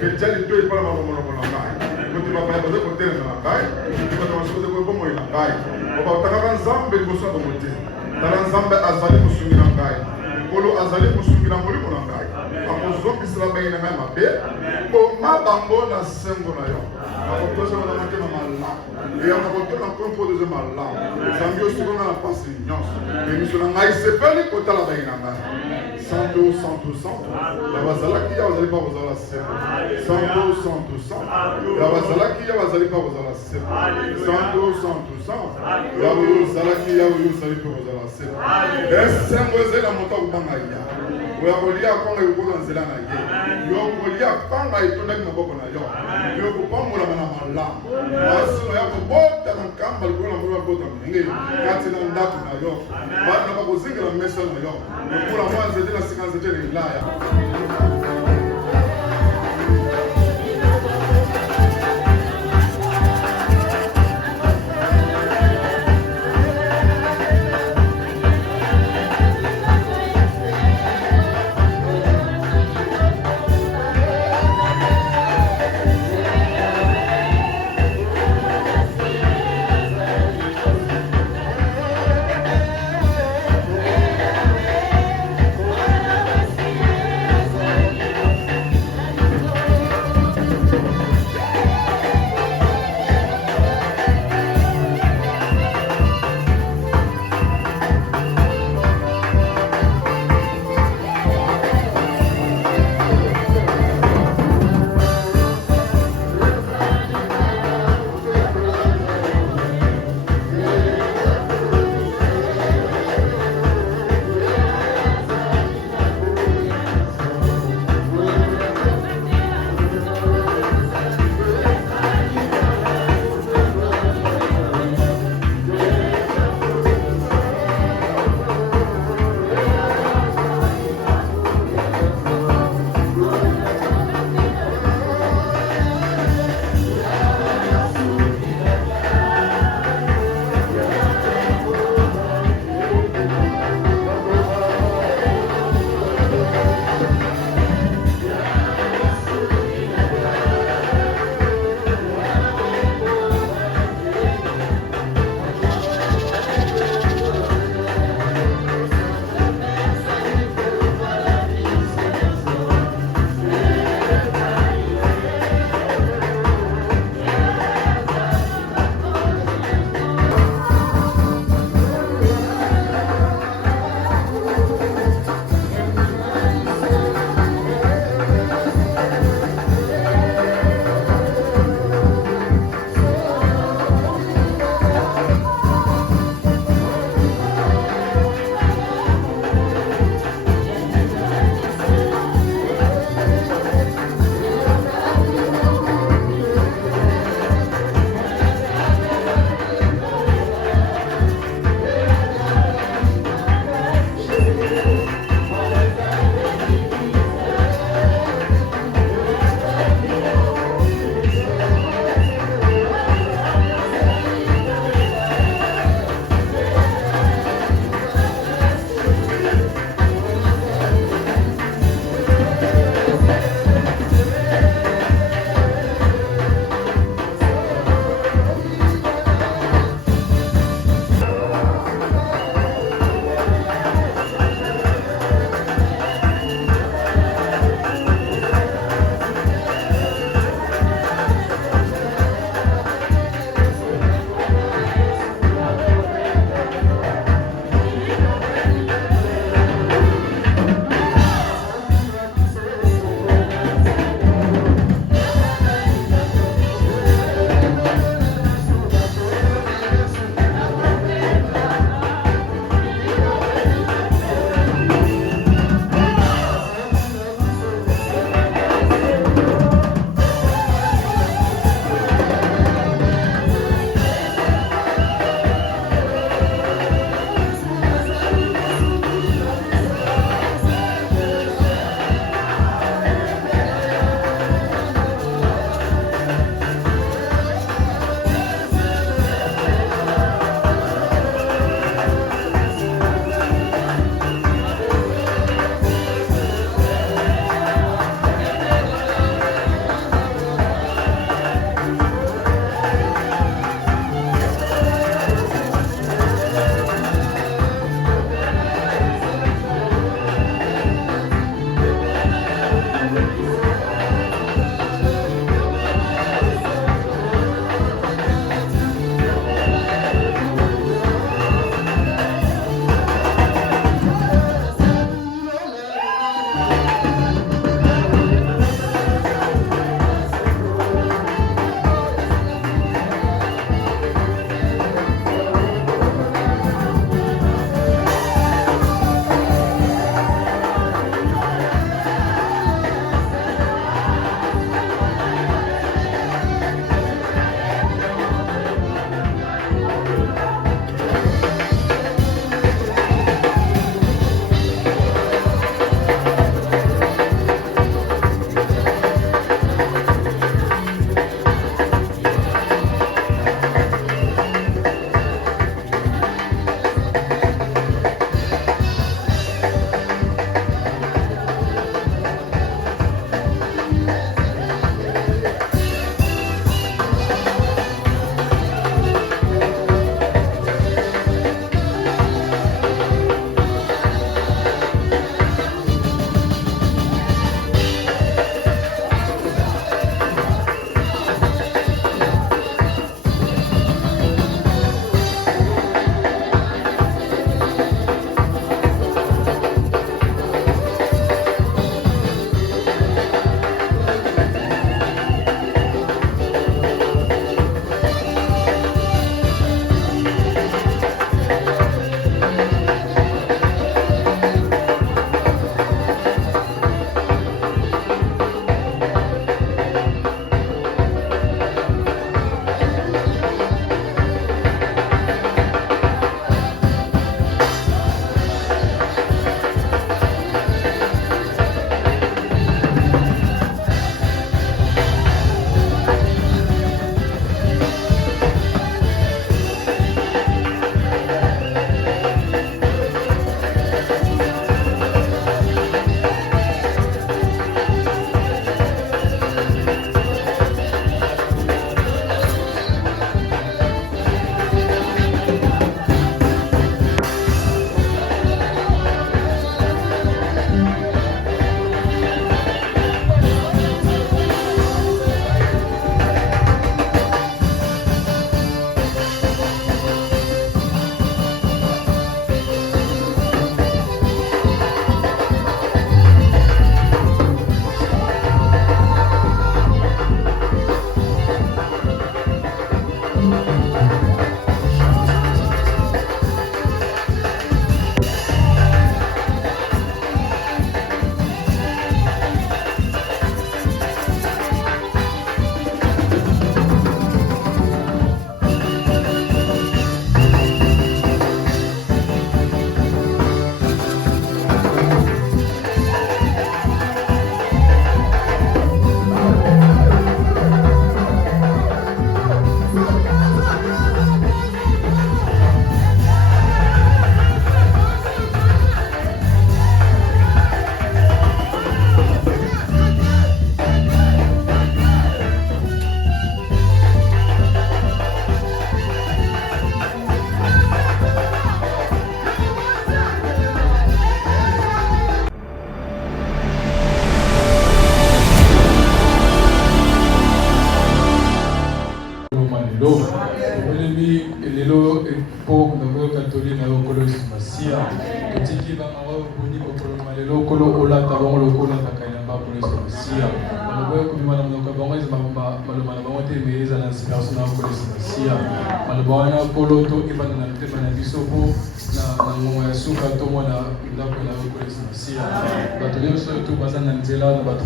que déjà les deux, il parle à mon langai. Quand tu vas faire des côtés de langai, tu vas commencer à faire comme un langai. On va faire un zambe de bossa de côté. Dans un zambe azali musungi langai. Kolo azali musungi na moli langai. Amozo kisla baina na mabe. Ko mabango na sengo na yo. Akotoza na mate na mala. Et on a voté un compo de mala. Zambi aussi on a passé nyonso. Et nous sommes ngai sepeli kota la baina na. Santo, santo, santo. La bazalaki ya bazali pa bozala sepo. Santo, santo, santo. La bazalaki ya bazali pa bozala sepo. Santo, santo, santo. Ya bazalaki ya bazali pa bozala sepo. Esengo ezela moto kubanga ya. Oya kolia konga yukola nzela na ye. Yo kolia konga itonda maboko na yo. Yo kupamula na malamu. Basi ya kubota na kamba likola mbona bota mnenge. Kati na ndatu na yo. Bana bakuzingira mesa na yo. Kula mwanzo tena sikanze tena Ulaya.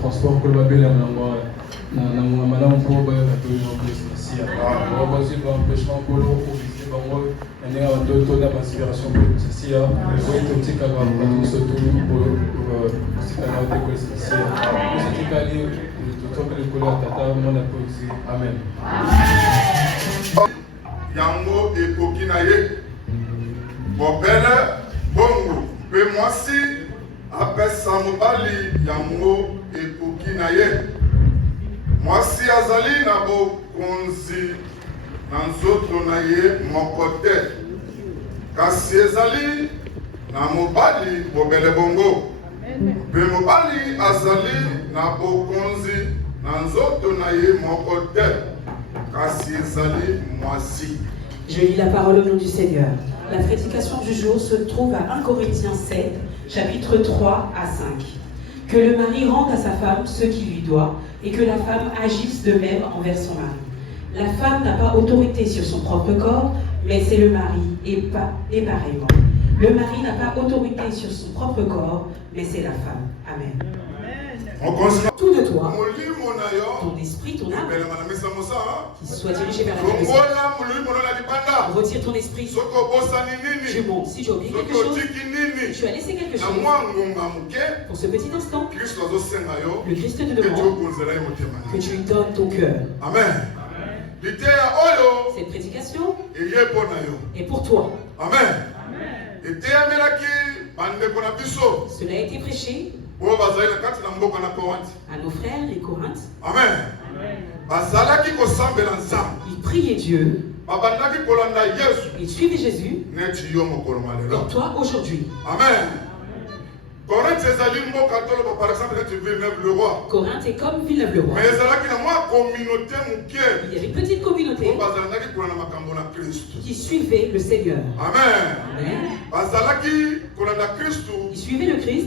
transport pour le babel na malamu po ba ka to no Christmasia ba ba si ba empêchement pour le officier ba mo ndenge ba to da inspiration pour Christmasia ko to tika ba ba so to pour sika na te Christmasia ko tika li to to ke ko la tata mo na ko si amen yango ekoki na ye mobele bongo pe mwasi apesa mobali yango ekoki na ye mwasi azali na bokonzi na nzoto na ye moko te kasi ezali na mobali bobele bongo pe mobali azali na bokonzi na nzoto na ye moko te kasi ezali mwasi. Je lis la parole au nom du Seigneur. La prédication du jour se trouve à 1 Corinthiens 7, chapitre 3 à 5. Que le mari rende à sa femme ce qu'il lui doit et que la femme agisse de même envers son mari. La femme n'a pas autorité sur son propre corps, mais c'est le mari et pareillement. Le mari n'a pas autorité sur son propre corps, mais c'est la femme. Amen. Tout de toi, ton esprit, ton âme, qui soit dirigé vers la maison. Retire ton esprit. Je monte. Si tu as oublié quelque chose, tu as laissé quelque chose. Pour ce petit instant, le Christ te demande que tu lui donnes ton cœur. Amen. Cette prédication est pour toi. Amen. Cela a été prêché à nos frères les Corinthes. Amen. Ils priaient Dieu. Ils suivaient Jésus. Et toi aujourd'hui. Amen. Corinthe est comme Villeneuve-le-Roi. Il y avait une petite communauté qui suivait le Seigneur. Amen. Amen. Ils suivaient le Christ.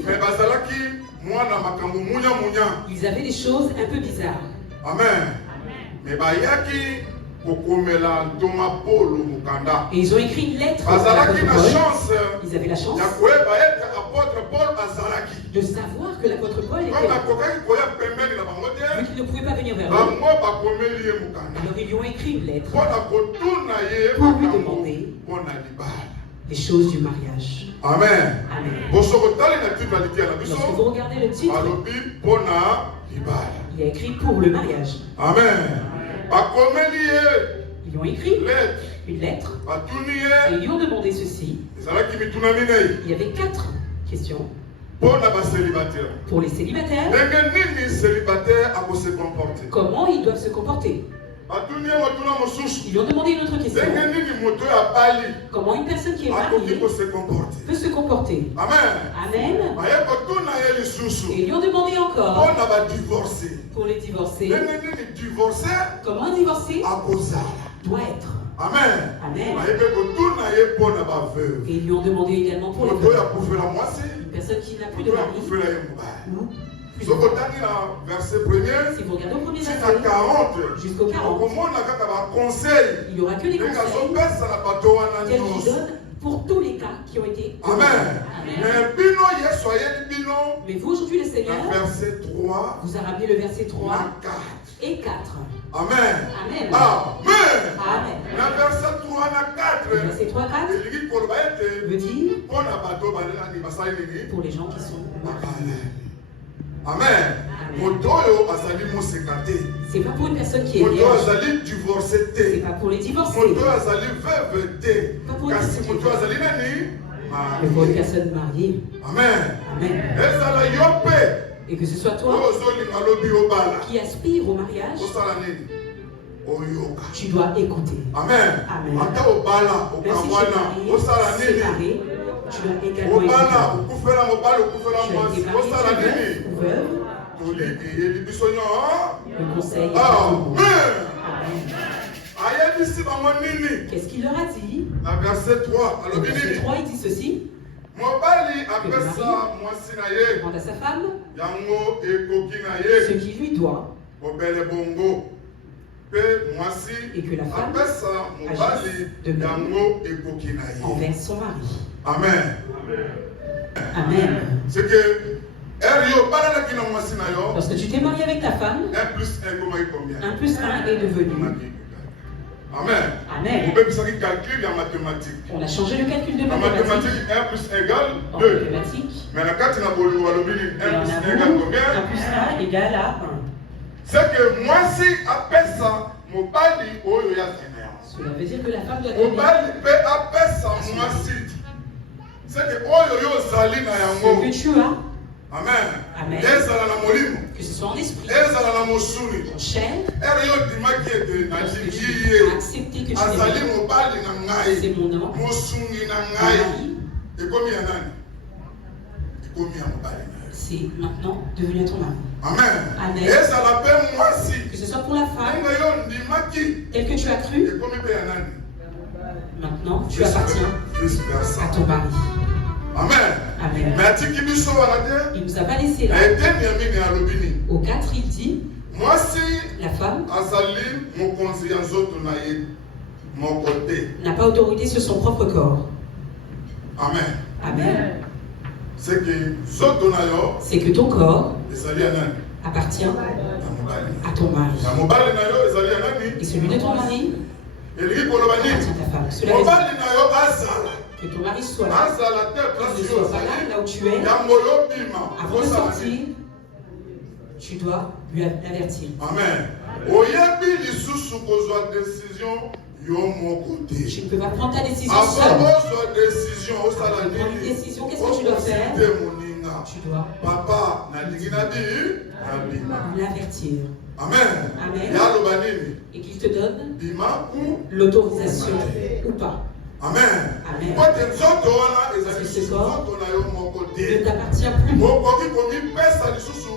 Ils avaient des choses un peu bizarres. Amen. Et ils ont écrit une lettre. Ils avaient la chance de savoir que l'apôtre Paul était là. Vu qu'il ne pouvait pas venir vers eux, alors ils lui ont écrit une lettre pour lui demander les choses du mariage. Amen. Amen. Lorsque vous regardez le titre, il y a écrit pour le mariage. Amen. Ils lui ont écrit une lettre et ils lui ont demandé ceci. Il y avait 4 questions. Pour les célibataires, comment ils doivent se comporter? Ils lui ont demandé une autre question. Comment une personne qui est mariée peut se comporter? Amen. Et ils lui ont demandé encore pour les divorcés. Comment divorcer doit être. Amen. Amen. Et ils lui ont demandé également pour les veuves. Une personne qui n'a plus de mari ou Si vous regardez le verset premier, Si vous regardez au premier jusqu'à verset, 40, jusqu'au 40, on a un conseil. il n'y aura que des conseils tels qu'il donne pour tous les cas qui ont été. Amen. Mais vous, aujourd'hui, le Seigneur verset 3, vous a ramené le verset 3 et 4. Amen. Amen. Amen. Amen. Le verset 3 et 4. Le verset 3 4 veut dire pour les gens qui sont mariés. Amen. C'est pas pour une personne qui est C'est vierge. C'est pas pour les divorcés. C'est pas pour une personne qui est vierge. Mais pour une personne mariée. Amen. Amen. Et que ce soit toi qui aspire au mariage, tu dois écouter. Amen. Amen. Même si tu es marié, séparé, tu dois également écouter. Tu as été marié, tu es veuf ou veuve, le conseil est pour vous. Amen. Qu'est-ce qu'il leur a dit? Verset 3. Au verset 3, il dit ceci. Quant à sa femme, ce qui lui doit, et que la femme agisse de même envers son mari. Amen. Amen. C'est que Lorsque tu t'es marié avec ta femme, 1 plus 1, comment il combien? 1 plus 1 est devenu. Amen. Amen. On a changé le calcul de En mathématiques. mathématiques, 1 plus 1 égale En 2. mathématiques, Mais la carte n'a pas le 1 et en plus 1 égale amour, combien? 1 plus 1 égale à 1. C'est que moi si appelle ça, mon bali, oh, il y a Cela veut dire que la femme doit mon donner bali peut appeler ça, moi si. C'est que oh, yo, zali na yango. ce que tu as, Amen. Amen. Ezala na molimo. que ce soit en esprit, Ezala na mosuni. en chair, Yo dimaki ete na parce que tu jingiye. as accepté que tu Azali es mon bali na ngai. c'est mon nom, Mosungi na mon ngai. mari, Ekomi ya nani? Ekomi ya mobali na yo. c'est maintenant devenu ton mari. Amen. Amen. Ezala pe mwasi. Que ce soit pour la femme, Ndenge yo ndimaki. tel que tu as cru, Ekomi pe ya nani? maintenant tu appartiens Vice versa. à ton mari. Amen. Amen. Mais atiki biso wana te. Il nous a pas laissé là. Eteni ya mini ya lobini. Au 4, il dit, Mwasi la femme azali mokonzi ya nzoto na ye moko te. n'a pas autorité sur son propre corps. Amen. Amen. C'est que nzoto na yo C'est que ton corps ezali ya nani? appartient Ya mobali. à ton mari. Ya mobali na yo ezali ya nani? Et celui de ton mari Elingi koloba appartient nini? à ta femme. Cela veut dire Mobali na yo azala. que ton mari soit là, Azala te place qu'il ne yo soit pas là, ozali. là où tu es. Yango yo bima. Avant de Kosala sortir, nini? tu dois lui avertir. Amen. Oyebi lisusu kozwa décision yo moko te. Tu ne peux pas prendre ta décision Avant seule. kozwa décision osala Prendre une nini? décision, qu'est-ce que tu dois faire? Okosite moninga. Tu dois Papa nalingi nabima. l'avertir. Amen. Amen. Yaloba nini? Et qu'il te donne Bima ou l'autorisation ou pas. Amen. Amen. Kote nzoto wana ezali Parce que ce lisusu corps nzoto na yo moko ne te. t'appartient plus. Okoki komipesa lisusu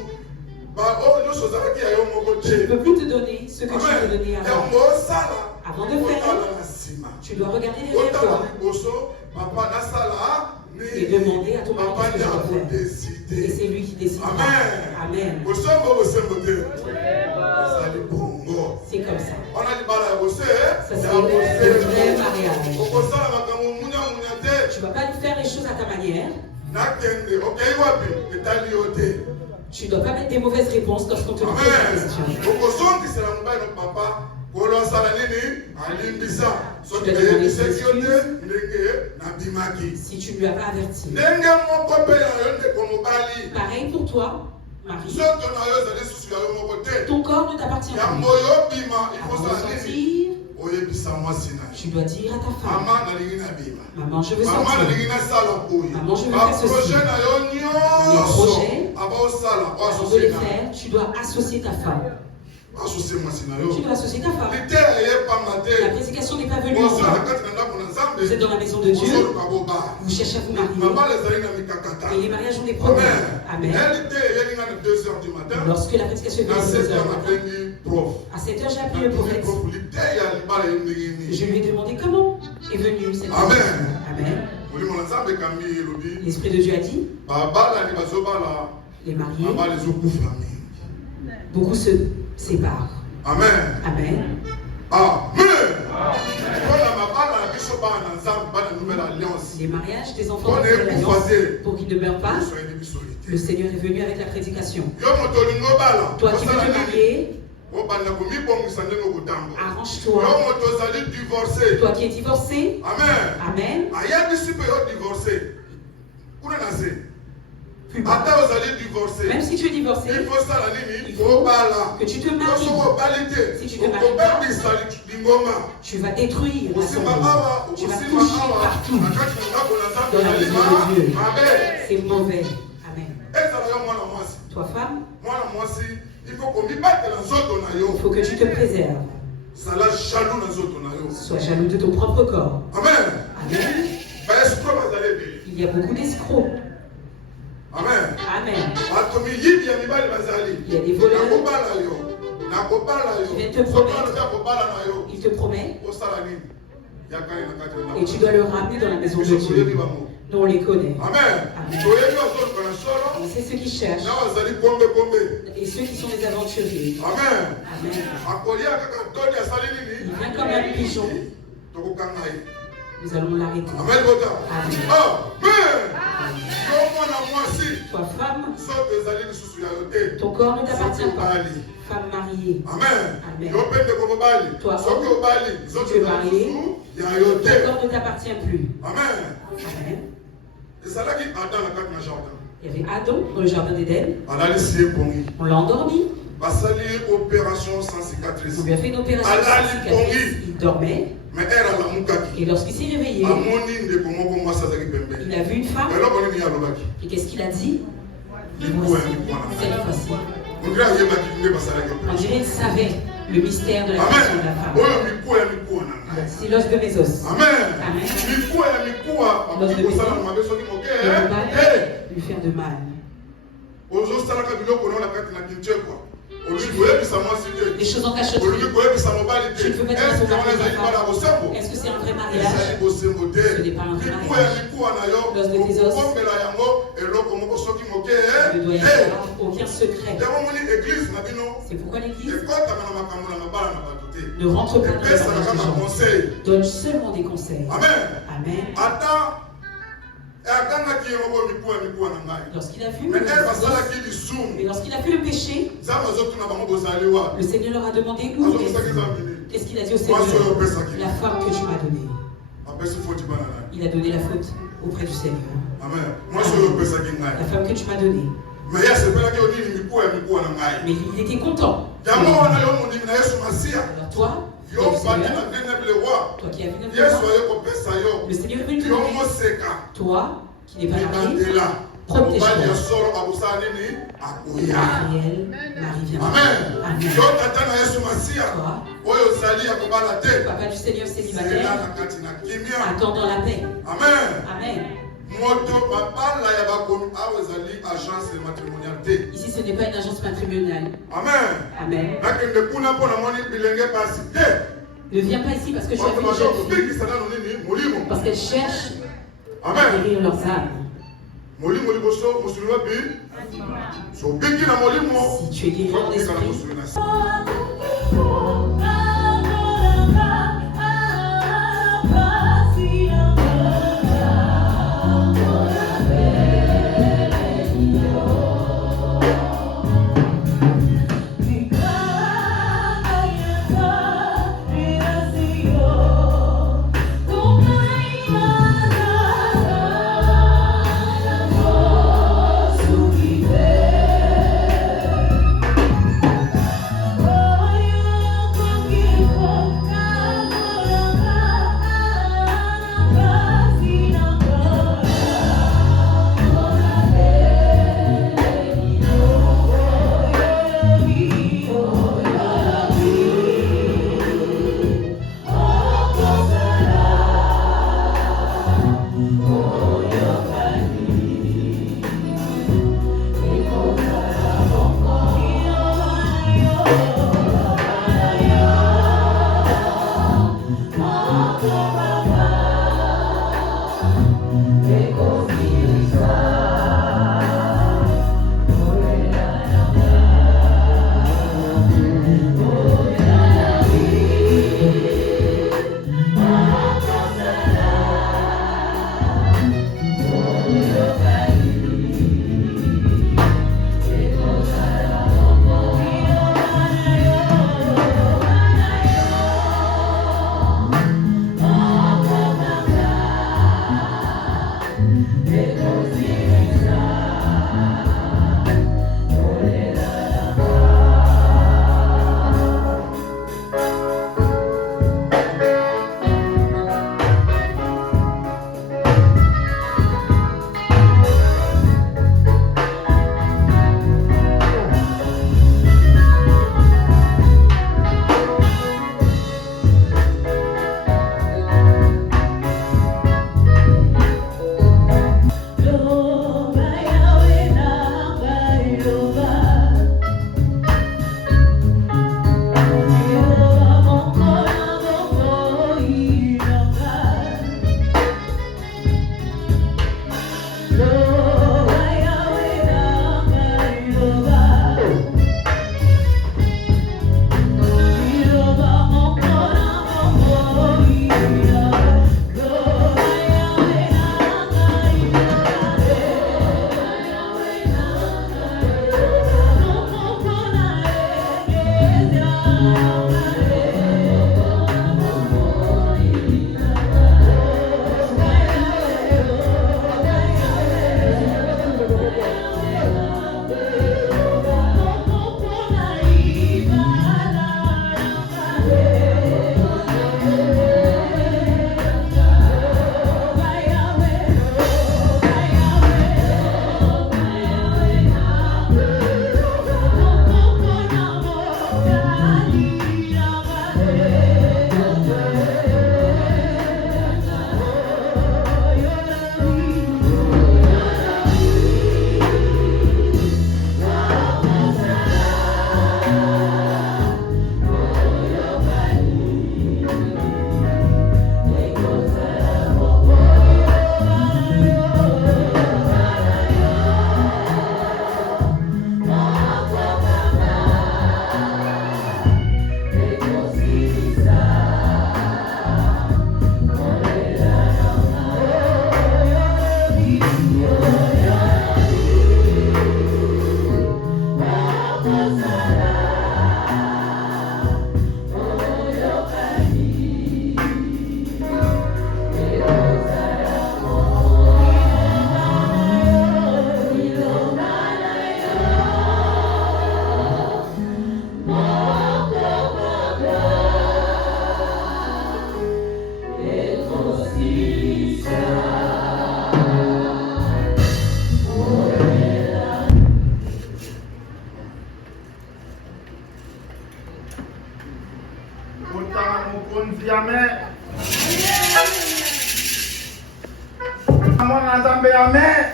oyo nyonso ozalaki ya yo moko Tu ne te. peux plus te donner ce que tu Amen. peux donner avant. Yango osala. Avant de faire, Otala na nsima. tu dois regarder derrière Otala toi liboso, papa nasala et demander à ton mari papa ce que tu dois faire. Et décider. c'est lui qui décide. Amen. Amen. Bosembo te. Ezali bongo. C'est comme ça. On a libala ya bose. Ça, c'est le vrai mariage. Okosala makambo munya te. Tu ne vas pas lui faire les choses à ta manière. Nakende. Okei wapi? Etali yo te. Tu ne dois pas mettre des mauvaises réponses lorsqu'on te pose la Amen. question. Okozongisela mobali no papa kolosala nini alimbisa soki Tu dois demander eyebisaki yo te excuse. ndenge nabimaki Si tu ne lui as pas averti. ndenge moko mpe ya yo ndeko mobali Pareil pour toi, Marie. nzoto na yo ezali susu ya yo moko te Ton corps ne t'appartient yango plus. yobima Avant de ikozala nini sortir, oyebisa mwasi na tu dois dire à ta femme, mama nalingi nabima maman, je veux mama sortir. nalingi nasala boye Maman, je veux faire ceci. baprojet na yo Les nyonso projets, abaosala avant de les oasosie na faire, tu dois associer ta femme. asosie mwasi na Tu yo dois associer ta femme. lite eyepamba La te prédication n'est pas venue en ozala vain. kati na ndako na nzambe Vous êtes dans la maison de Dieu, ozoluka boba vous cherchez à vous marier. mabala ezali na mikakata Et les mariages ont des problèmes. amen Amen. elite eyelinga na 2h du matin Lorsque la prédication est na venue à 7h 2h, nabengi prof à 7h, j'ai appelé le prophète. prof lite ya libala ye ndenge Je nini lui ai demandé comment est venue cette Amen. prédication. Amen. molimo na nzambe ekambi elobi L'Esprit de Dieu a dit, babalani bazobala les mariés, Aba les autres familles. beaucoup se séparent. Amen. Amen. Amen. Nouvelle alliance. Les mariages des enfants de la Nouvelle Alliance, pour qu'ils ne meurent pas, le Seigneur est venu avec la prédication. Toi qui veux te marier, arrange-toi. Toi qui es divorcé, Amen. Amen. Plus bas. Même si tu es divorcé, il faut que tu te maries. Si tu te maries pas, tu vas détruire l'assemblée. Tu vas toucher partout dans la maison de Dieu. C'est mauvais. Amen. Toi, femme, il faut que tu te préserves. Sois jaloux de ton propre corps. Amen. Amen. Il y a beaucoup d'escrocs. Amen. Amen. Il y a des voleurs qui viennent te promettre. Il te promet. Et tu dois le ramener dans la maison de Dieu. Nous, on les connaît. Amen. Amen. On sait ceux qui cherchent. Et ceux qui sont des aventuriers. Amen. Amen. Il vient comme un pigeon. Nous allons l'arrêter. Amen. Toi, femme, ton corps ne t'appartient pas. Femme mariée. Amen. Toi, homme, si tu es marié, ton corps ne t'appartient plus. Amen. Amen. Il y avait Adam dans le jardin d'Éden. On l'a endormi. Opération sans cicatrice. On lui a fait une opération sans cicatrice. Il dormait. Et lorsqu'il s'est réveillé, il a vu une femme. Et qu'est-ce qu'il a dit? Cette fois-ci. On dirait qu'il savait le mystère de la création de la femme. C'est l'os de mes os. Amen. Amen. L'os de mes os. Ne veut pas lui faire de mal. Les choses en cacheterie. Je ne veux pas dire à son mari. Est-ce que c'est un vrai mariage? Ce n'est pas un vrai mariage. L'os de tes os. Il ne doit y avoir aucun secret. C'est pourquoi l'Église ne rentre pas dans les mariages des gens. Donne seulement des conseils. Amen. Lorsqu'il a vu mais lorsqu'il a vu le péché, le Seigneur leur a demandé où est-ce. Qu'est-ce qu'il a dit au Seigneur? La femme que tu m'as donnée. Il a donné la faute auprès du Seigneur. La femme que tu m'as donnée. Mais il était content. Alors toi, toi qui as vu le Seigneur est venu te donner. Toi qui n'es pas marié, protège-toi. Gabriel, Marie vient. Amen. Toi, papa du Seigneur célibataire, attends dans la paix. Amen. Ici, ce n'est pas une agence matrimoniale. Amen. Ne viens pas ici parce que je suis une jeune fille. Parce qu'elles cherchent à guérir leurs âmes. Si tu es guéri en esprit, Nzambe, amen.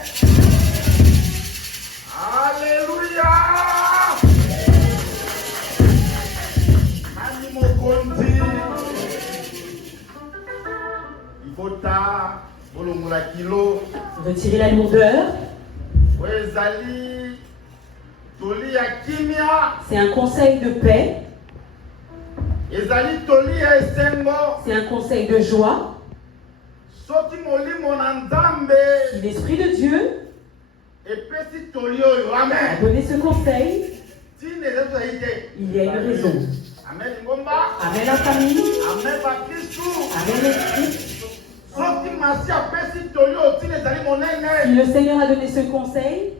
Alléluia. Nani mokonzi. Ibota, bolongola kilo. Retirez la lourdeur. Wezali, toli ya kimia. C'est un conseil de paix. Ezali toli ya esengo. C'est un conseil de joie. Soki molimo na Nzambe. Si l'Esprit de Dieu Epesi toli oyo, a amen. donné ce conseil, Tine ezali il y a une raison. Amen ngomba. Amen la famille. Amen bakristu. Amen l'Esprit. Soki masi apesi toli oyo tine ezali Si monene. le Seigneur a donné ce conseil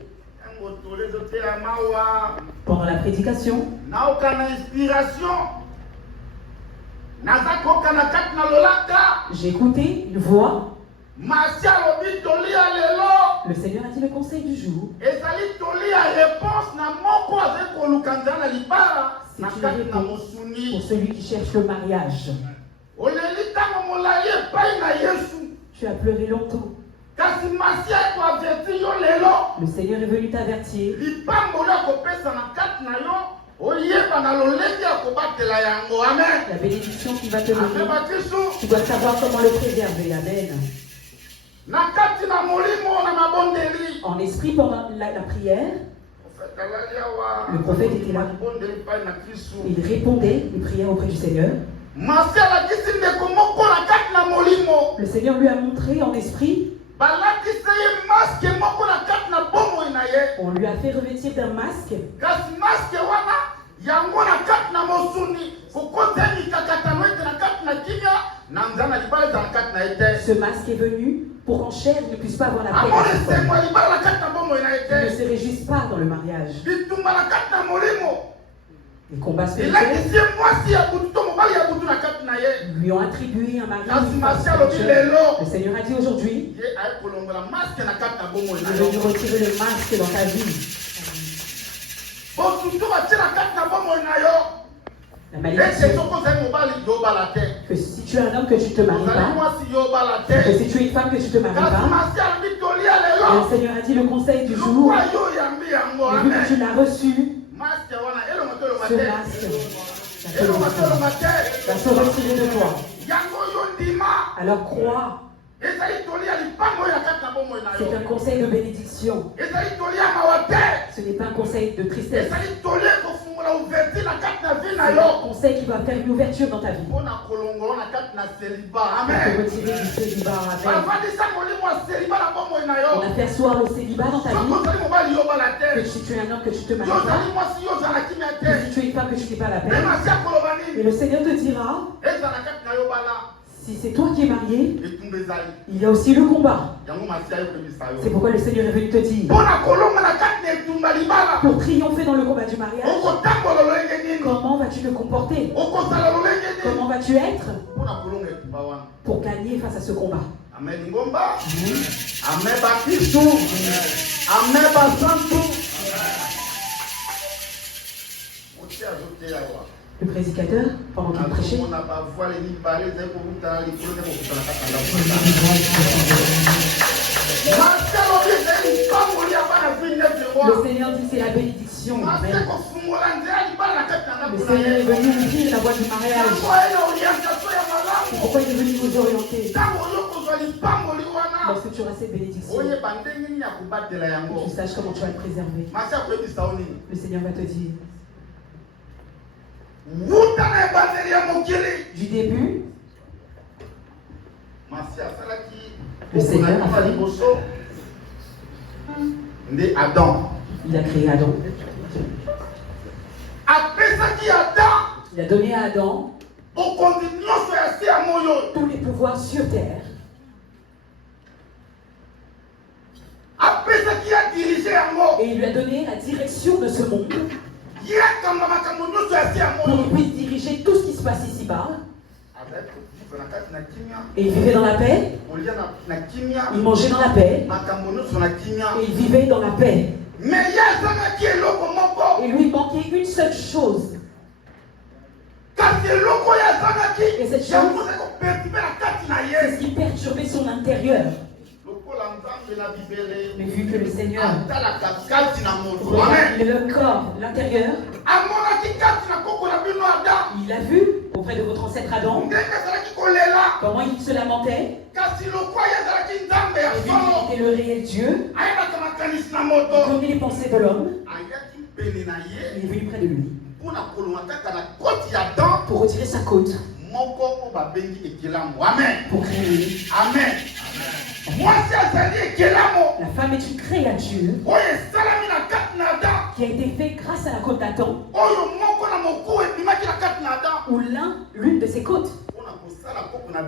Yango toli ezotela mawa. pendant la prédication, Naoka na inspiration. Naza koka na kati na lolaka. j'ai écouté une voix. Masi alobi toli ya lelo. Le Seigneur a dit le conseil du jour. Ezali toli ya réponse na moko azali koluka nzela na libala. Na C'est une kati na réponse pour mosuni. celui qui cherche le mariage. Oleli ntango molai epai na Yesu. Tu as pleuré longtemps. Kasi masi akoaverti yo lelo. Le Seigneur est venu t'avertir. Lipamboli akopesa na kati na yo. Oyeba na lolenge akobatela yango. Amen. La bénédiction qui va te Amen venir, bakristu. tu dois savoir comment le préserver. Amen. Na kati na molimo na mabondeli. En esprit pendant la prière, le prophète était là. Il répondait les prières auprès du Seigneur. Le Seigneur lui a montré en esprit. On lui a fait revêtir d'un masque. Ce masque est venu pour qu'en chair il ne puisse pas avoir la paix. Il ne se réjouisse pas dans le mariage. Les combats spirituels lui ont attribué un mariage. Le Seigneur a dit aujourd'hui, il est venu retirer le masque dans ta vie. La malédiction, que si tu es un homme que tu ne te maries pas, que si tu es une femme que tu ne te maries pas, et le Seigneur a dit le conseil du jour, et vu que tu l'as reçu, ce masque va se retirer de toi. Alors crois, c'est un conseil de bénédiction. Ce n'est pas un conseil de tristesse. C'est un conseil qui va faire une ouverture dans ta vie. Pour te retirer du célibat. On a fait asseoir le célibat dans ta vie. Que si tu es un homme que tu te maries pas, que si tu es une femme que tu n'es pas la peine. Et le Seigneur te dira, si c'est toi qui es marié, il y a aussi le combat. C'est pourquoi le Seigneur est venu te dire, pour triompher dans le combat du mariage, comment vas-tu te comporter? Comment vas-tu être pour gagner face à ce combat? Amen ngomba. Amen bakristu. Amen basantu. Le prédicateur, pendant qu'il prêchait, le Seigneur dit c'est la bénédiction. Amen. Le Seigneur est venu ouvrir la voie du mariage. C'est pourquoi il est venu vous orienter. Lorsque tu auras cette bénédiction, tu saches comment tu vas le préserver. Le Seigneur va te dire, du début, le Seigneur a fait. Il a créé Adam. Il a donné à Adam tous les pouvoirs sur terre. Et il lui a donné la direction de ce monde pour qu'il puisse diriger tout ce qui se passe ici-bas. Et il vivait dans la paix. Il mangeait dans la paix. Et il vivait dans la paix. Et lui, il manquait une seule chose. Et cette chose, c'est ce qui perturbait son intérieur. Mais vu que le Seigneur Amen. regarde le corps, l'intérieur, il a vu auprès de votre ancêtre Adam comment il se lamentait. Et vu qu'il était le réel Dieu, il connaît les pensées de l'homme. Il est venu près de lui pour retirer sa côte, pour créer. Amen. La femme est une créature qui a été faite grâce à la côte d'Adam, où l'une de ses côtes a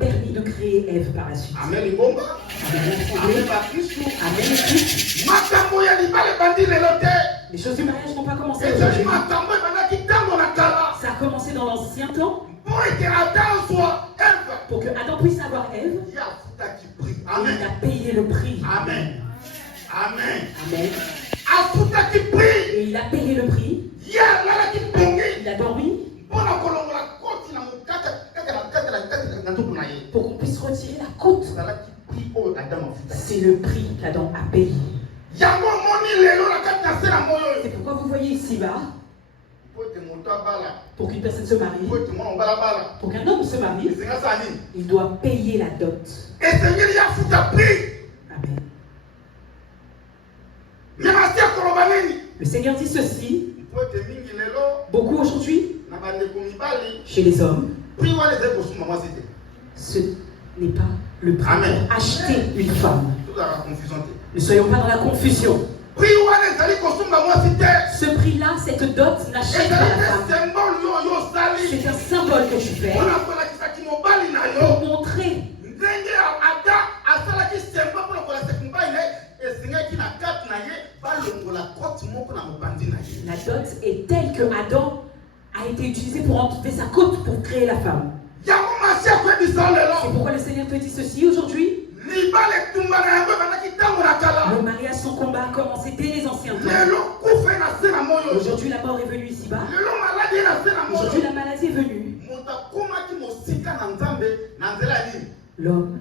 permis de créer Ève par la suite. Amen. Amen. Les choses du mariage n'ont pas commencé aujourd'hui. Ça a commencé dans l'ancien temps pour que Adam puisse avoir Ève. Il a payé le prix. Amen. Amen. Amen. Et il a payé le prix. Il a dormi pour qu'on puisse retirer la côte. C'est le prix qu'Adam a payé. C'est pourquoi vous voyez ici-bas, pour qu'une personne se marie, pour qu'un homme se marie, il doit payer la dot. Amen. Le Seigneur dit ceci, beaucoup aujourd'hui, chez les hommes, ce n'est pas le prix pour acheter une femme. Ne soyons pas dans la confusion. Ce prix-là, cette dot n'achète pas la femme. C'est un symbole que tu fais pour montrer la dot est telle que Adam a été utilisé pour enlever sa côte pour créer la femme. C'est pourquoi le Seigneur te dit ceci aujourd'hui. Le mariage, son combat a commencé dès les anciens temps. Aujourd'hui, la mort est venue ici-bas. Aujourd'hui, la maladie est venue. L'homme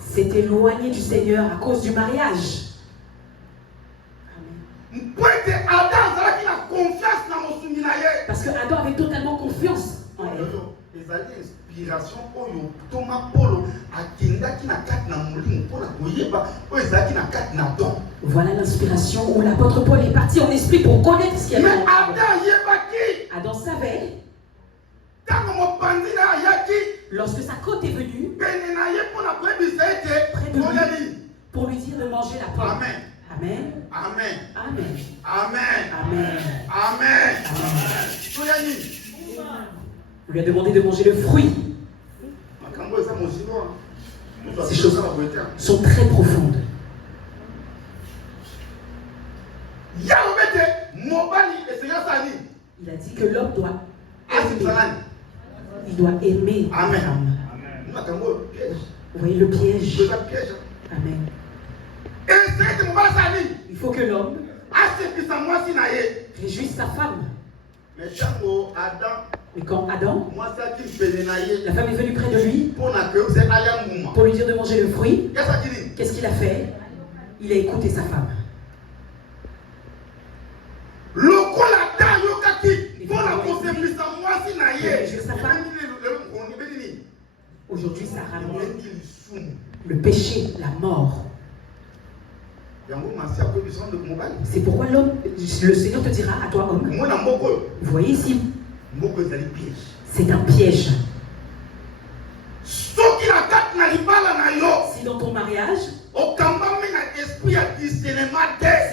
s'est éloigné du Seigneur à cause du mariage. Parce que Adam avait totalement confiance en elle. Voilà l'inspiration où l'apôtre Paul est parti en esprit pour connaître ce qu'il y avait. Adam savait, lorsque sa côte est venue, près de lui, pour lui dire de manger la pomme. Amen. Amen. Amen. Amen. Amen. Amen. Amen. On lui a demandé de manger le fruit. Ces choses sont très profondes. Il a dit que l'homme doit aimer. Il doit aimer la femme. Vous voyez le piège. Amen. Il faut que l'homme réjouisse sa femme. Mais quand Adam, la femme est venue près de lui pour lui dire de manger le fruit, qu'est-ce qu'il a fait? Il a écouté sa femme. Aujourd'hui, ça ramène le péché, la mort. C'est pourquoi l'homme, le Seigneur te dira à toi, homme, vous voyez ici, c'est un piège. Si dans ton mariage,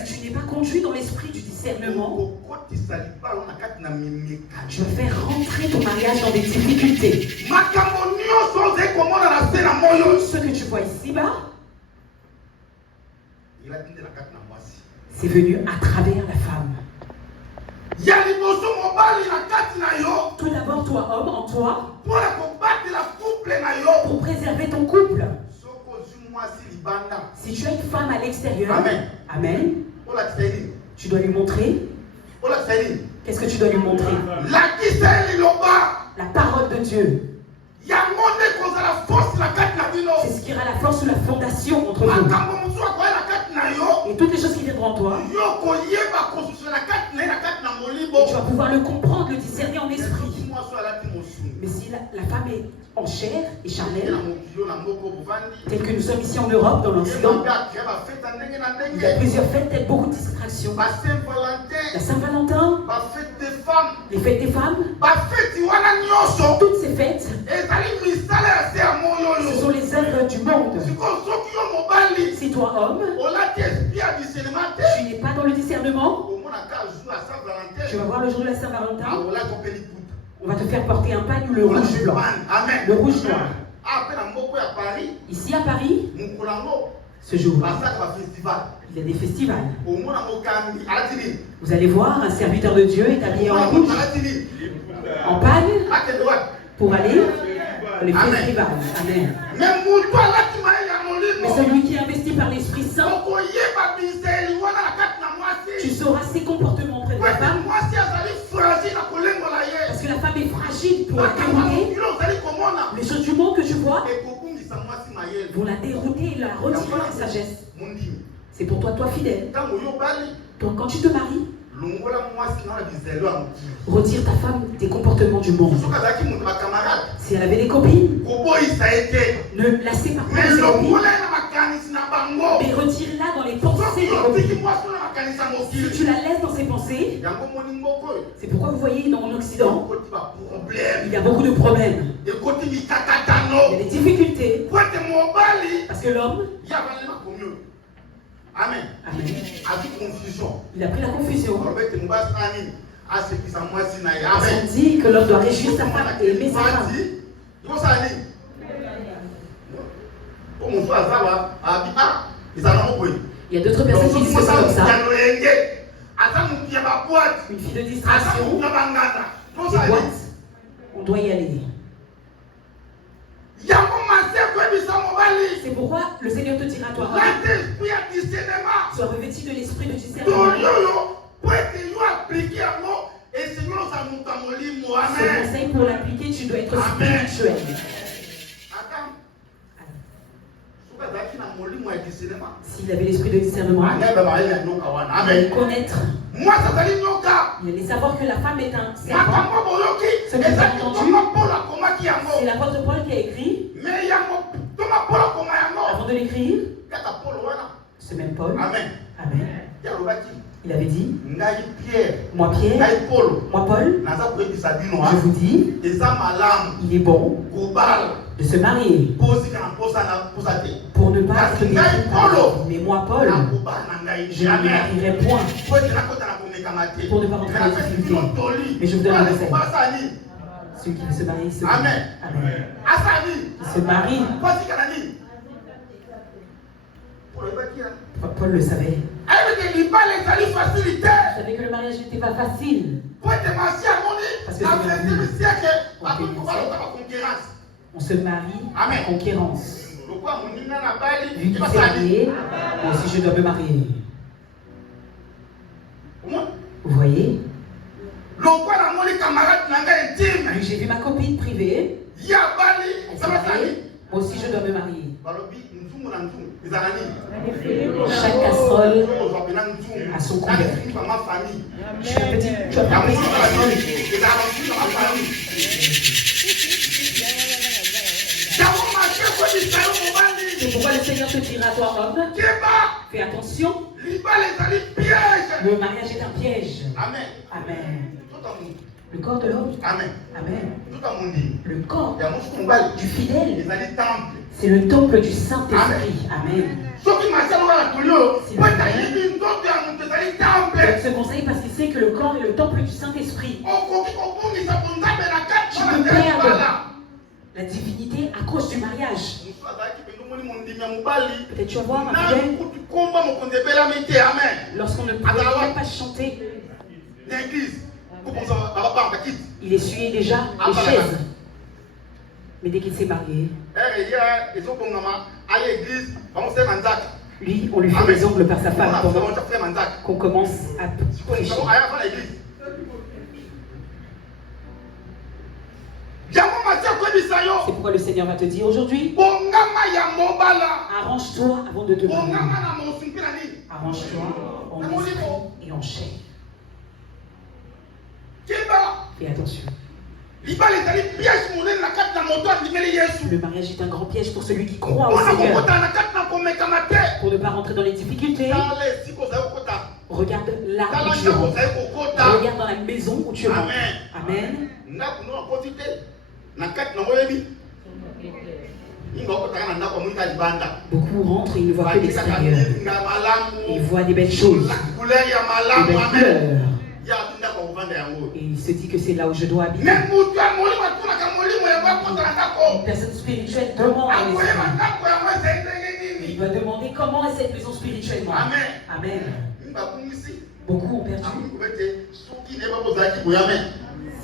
si tu n'es pas conduit dans l'esprit du discernement, je vais faire rentrer ton mariage dans des difficultés. Ce que tu vois ici-bas, c'est venu à travers la femme. Tout d'abord, toi, homme, en toi, pour préserver ton couple. Si tu as une femme à l'extérieur, amen, tu dois lui montrer. Qu'est-ce que tu dois lui montrer? La parole de Dieu. C'est ce qui aura la force ou la fondation entre vous. Et toutes les choses qui viendront en toi, et tu vas pouvoir le comprendre, le discerner en esprit. Mais si la femme est en chair et charnelle, tel que nous sommes ici en Europe, dans l'Occident, il y a plusieurs fêtes, telles beaucoup de distractions. La Saint-Valentin, les fêtes des femmes, toutes ces fêtes, ce sont les œuvres du monde. Si toi, homme, tu n'es pas dans le discernement, tu vas voir le jour de la Saint-Valentin, on va te faire porter un pagne ou le rouge blanc. Le rouge noir. Ici à Paris, ce jour, il y a des festivals. Vous allez voir un serviteur de Dieu est habillé en rouge, en pagne, pour aller dans les festivals. Amen. Mais celui qui est investi par l'Esprit Saint, tu sauras ses comportements auprès de la femme. Parce que la femme est fragile pour la dérouter. Les choses du monde que tu vois vont la dérouter et la retirer la sagesse. C'est pour toi, toi fidèle. Donc quand tu te maries, retire ta femme des comportements du monde. Si elle avait des copines, ne la sépare pas de ses copines, mais retire-la dans les pensées des copines. Si tu la laisses dans ses pensées, c'est pourquoi vous voyez dans l'Occident, il y a beaucoup de problèmes. Il y a des difficultés. Parce que l'homme, Amen. Amen. Il a pris la confusion. On dit que l'homme doit réjouir sa femme et aimer sa femme. Il y a d'autres personnes qui disent que c'est comme ça. Une fille de distraction, des boîtes, on doit y aller. C'est pourquoi le Seigneur te dira, toi, sois revêtu de l'esprit de discernement. Ce conseil, pour l'appliquer, tu dois être spirituel. S'il avait l'esprit de discernement, il allait connaître. Il allait savoir que la femme est un serpent. Ce que tu as entendu, c'est l'apôtre Paul qui a écrit. Avant de l'écrire, c'est même Paul. Amen. Il avait dit, moi Pierre, moi Paul, je vous dis, il est bon de se marier pour ne pas être détruit. Mais moi Paul, je ne me marierai point pour ne pas rentrer dans les difficultés. Mais je vous donne un conseil. Celui qui veut se marier, se marie. Amen. Il se marie. Paul le savait. Il savait que le mariage n'était pas facile. Parce que on se marie en conquérance. Vu qu'il s'est marié, moi aussi je dois me marier. Vous voyez? J'ai vu ma copine privée. Elle s'est mariée. Moi aussi je dois me marier. Chaque casserole a son couvert. Je suis petite, tu as pas petite casserole. C'est pourquoi le Seigneur te dira à toi, homme, fais attention. Le mariage est un piège. Amen. Le corps de l'homme. Amen. Le corps du fidèle, c'est le temple du Saint-Esprit. Amen. Il se conseille parce qu'il sait que le corps est le temple du Saint-Esprit. Tu peux perdre la divinité à cause du mariage. Peut-être tu vas voir un fidèle, lorsqu'on ne peut même pas chanter, il essuyait déjà les chaises. Mais dès qu'il s'est marié, lui, on lui fait les ongles par sa femme pendant qu'on commence à prêcher. C'est pourquoi le Seigneur va te dire aujourd'hui, bongama ya mobala, arrange-toi avant de te marier. bongama na mosingi na nini. Arrange-toi en esprit et en chair. Keba, Fais attention. libala ezali piège monene na kati na moto andimeli Yesu. Le mariage est un grand piège pour celui qui croit au Mpona Seigneur. kokota na kati na komekama te. Pour ne pas rentrer dans les difficultés, Tala esika ozali kokota. regarde là Tala où tu ndako rentres. ozali kokota. Regarde dans la maison où tu rentres. Amen. Amen. Ndako no akoti te. Na kati na moyebi. Inga okotaka na ndako mwinga libanda. Beaucoup rentrent et ils ne voient que Bakisaka l'extérieur. minga malamu. Ils voient des belles choses, La couleur ya des malamu. belles Amen. couleurs. Ya ndako ovanda yango. Et il se dit que c'est là où je dois habiter. Mais mutu ya molimo atunaka molimo ya bakota na Une ndako. personne spirituelle demande à Akoyeba l'esprit. ndako yango ezali ndenge Il nini. va demander comment est cette maison spirituellement. Amen. Amen. Bakumisi. Beaucoup ont perdu. Amungu bete soki ne bakozaki boyame.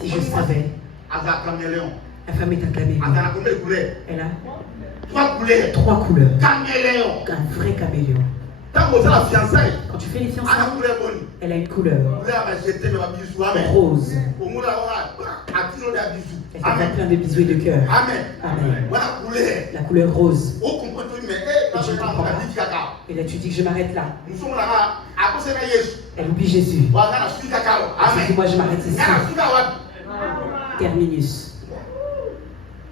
Si je savais, Aza caméléon. la femme est un caméléon. Aza na combien de couleurs? Elle a 3 couleurs. 3 couleurs. Caméléon. Un vrai caméléon. Tant que la fiançailles, Quand tu fais les à la fiançailles, couleur bonne. elle a une couleur Couleur va jeter le bisou. Amen. rose. Au monde là, à tiro de bisou. Elle t'a Amen. plein de bisous et de cœur. Amen. Amen. Voilà couleur. La couleur rose. Au comprend tout mais eh, Je comprends pas. kaka. Et là tu dis que je m'arrête là. Nous sommes là à cause de Jésus. Elle oublie Jésus. Voilà la suite kaka. Elle dit Amen. moi je m'arrête ici. La suite à Terminus.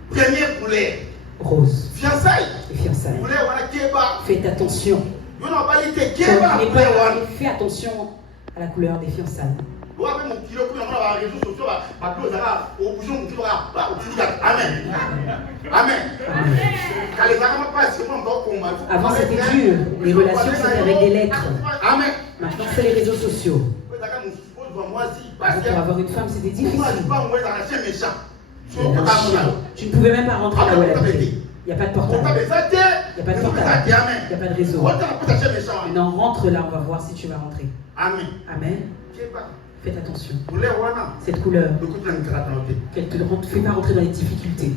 première couleur. Rose. Fiançailles. Les fiançailles. Couleur voilà keba. Faites attention. Yo na balité Quand keba il n'est couleur pas wana. marié, fais attention à la couleur des fiançailles. Yo ape mon kilo kuna na réseaux sociaux ba close là au bouchon kilo ba au tika. Amen. Amen. Amen. Kale zaka pas c'est moi encore combat. Avant c'était dur. Les relations c'était avec des lettres. Amen. Maintenant c'est les réseaux sociaux. Zaka nous suppose voir moi si Avant, pour avoir une femme c'était difficile. moi je pas moi dans la chaîne méchant. Tu ne pouvais même pas rentrer là où elle habitait. Il n'y a pas de portable. Il n'y a pas de portable. Il n'y a pas de réseau. Maintenant, rentre là, on va voir si tu vas rentrer. Amen. Amen. Faites attention. Couleur wana. Cette couleur, Beaucoup de gratuité. qu'elle ne te fait pas rentrer dans les difficultés.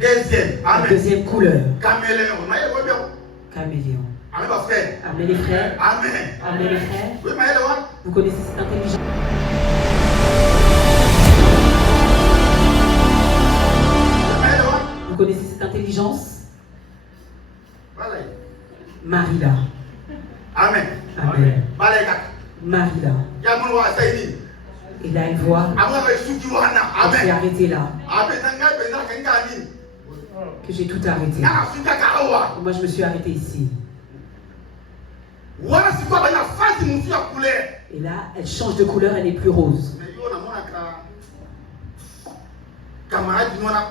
Deuxième. La Amen. deuxième couleur, Caméléon. Maïe quoi bien. caméléon. Amen ma frère. Amen les frères. Amen. Amen les frères. Oui maïe là wana. Vous connaissez cette intelligence. Maïe là wana. Vous connaissez cette intelligence. Voilà. Marie-la. Amen. Amen. Voilà kaka. Marie-la. Ya mon wa saini. Et là, elle voit. Amen ba suki wana. Elle s'est Amen. arrêtée là. Amen nanga penza kenga nini. Que j'ai tout arrêté. Na suka kawa. Et moi, je me suis arrêtée ici. Wana sikwa ba na fasi mutu ya couleur. Et là, elle change de couleur, elle est plus rose. Mais yo na mona ka camarade mona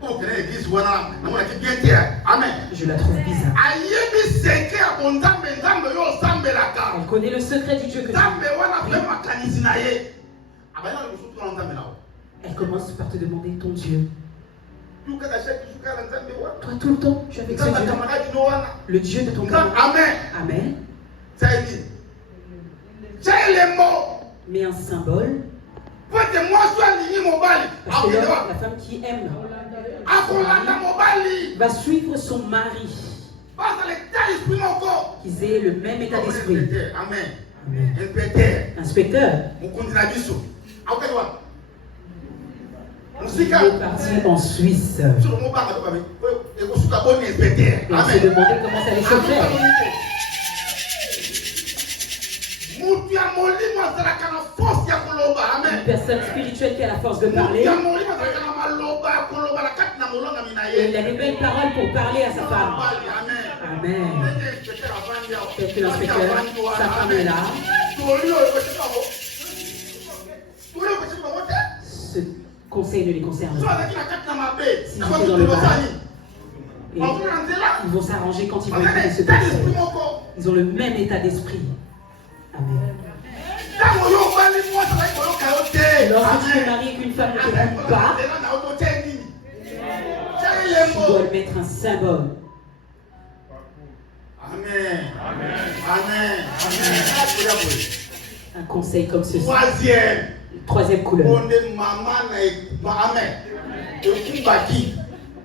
o kene église wana na mona ki bien terre. Amen. Je la trouve bizarre. Ayebi secret ya bonzambe nzambe yo sambelaka. Elle connaît le secret du Dieu que tu Nzambe wana pe makanisi na ye. Abana le musu tuna nzambe nawo. Elle commence par te demander ton Dieu. Tu kaka cheki tu kala nzambe wana. Toi, tout le temps, tu es avec ce Nzambe Dieu. camarade no wana. Le Dieu de ton Nzambe cœur. amen. Amen. Ça dit. C'est les mots. Mais un symbole. Pour que moi sois ligné mobile. Parce que l'homme, la femme qui aime Akolanda mobile. va suivre son mari. Parce que l'état d'esprit mon corps. Qu'ils aient le même état d'esprit. Amen. Amen. Inspecteur. Inspecteur, Mukundi na biso. Akwa il Musika. est parti en Suisse. Sur le mot ba ka ba. E ko suka bon inspecteur. Et il s'est demandé comment ça allait se faire. Mutu ya molimo azalaka na force ya koloba. Amen. Une personne spirituelle qui a la force de Mutu parler. ya molimo azalaka na maloba ya koloba na kati na molonga mina Et il ye. a des belles paroles pour parler à sa femme. Amen. Amen. Peut-être que Peut-être l'inspecteur, sa femme est là. Ce conseil ne les concerne pas. Si j'étais dans le bar, et ils vont s'arranger quand ils vont écouter ce conseil. Ils ont le même état d'esprit. Amen. Lorsque tu es marié et qu'une femme ne te goûte pas, tu dois lui mettre un symbole. Amen. Amen. Amen. Un conseil comme ceci. Troisième. Troisième couleur. Amen.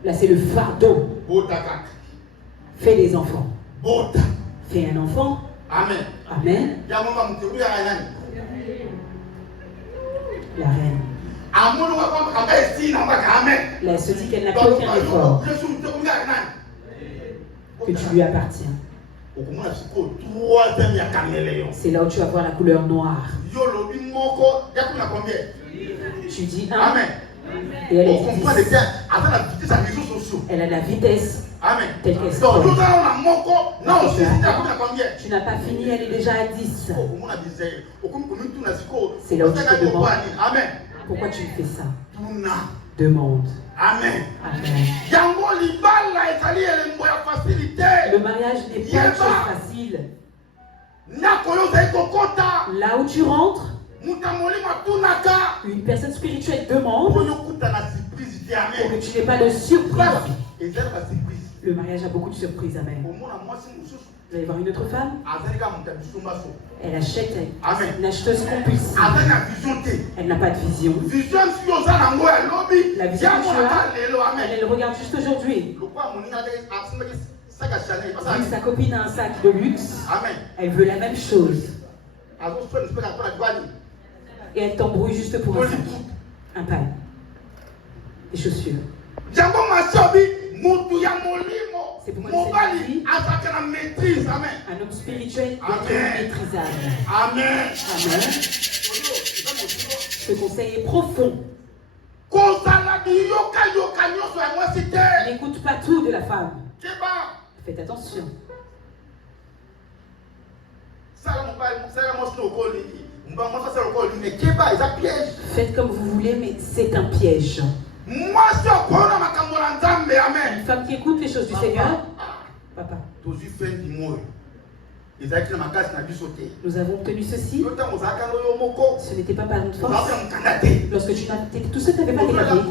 Là, c'est le fardeau. Fais des enfants. Fais un enfant. Amen. Amen. La reine. Là, elle se dit qu'elle n'a plus aucun effort, que tu lui appartiens. C'est là où tu vas voir la couleur noire. Tu dis 1 et elle est 10. Elle a la vitesse telle qu'elle se trouve. Tu n'as pas fini, elle est déjà à 10. C'est là où tu te demandes pourquoi tu fais ça. Demande. Amen. Amen. Le mariage n'est pas une chose facile. Là où tu rentres, une personne spirituelle demande pour que tu n'aies pas de surprise. Le mariage a beaucoup de surprises. Amen. Vous allez voir une autre femme. Elle achète une acheteuse compulsive. Elle n'a pas de vision. La vision que tu as, elle regarde juste aujourd'hui. Si sa copine a un sac de luxe, elle veut la même chose. Et elle t'embrouille juste pour un sac, un pain, des chaussures. C'est pourquoi il dit un homme spirituel est maîtrisable. Amen. Amen. Ce conseil est profond. N'écoute pas tout de la femme. Faites attention. Faites comme vous voulez, mais c'est un piège. Une femme qui écoute les choses du Seigneur, papa, nous avons obtenu ceci. Ce n'était pas par notre force. Lorsque tu étais tout seul, tu n'avais pas regardé.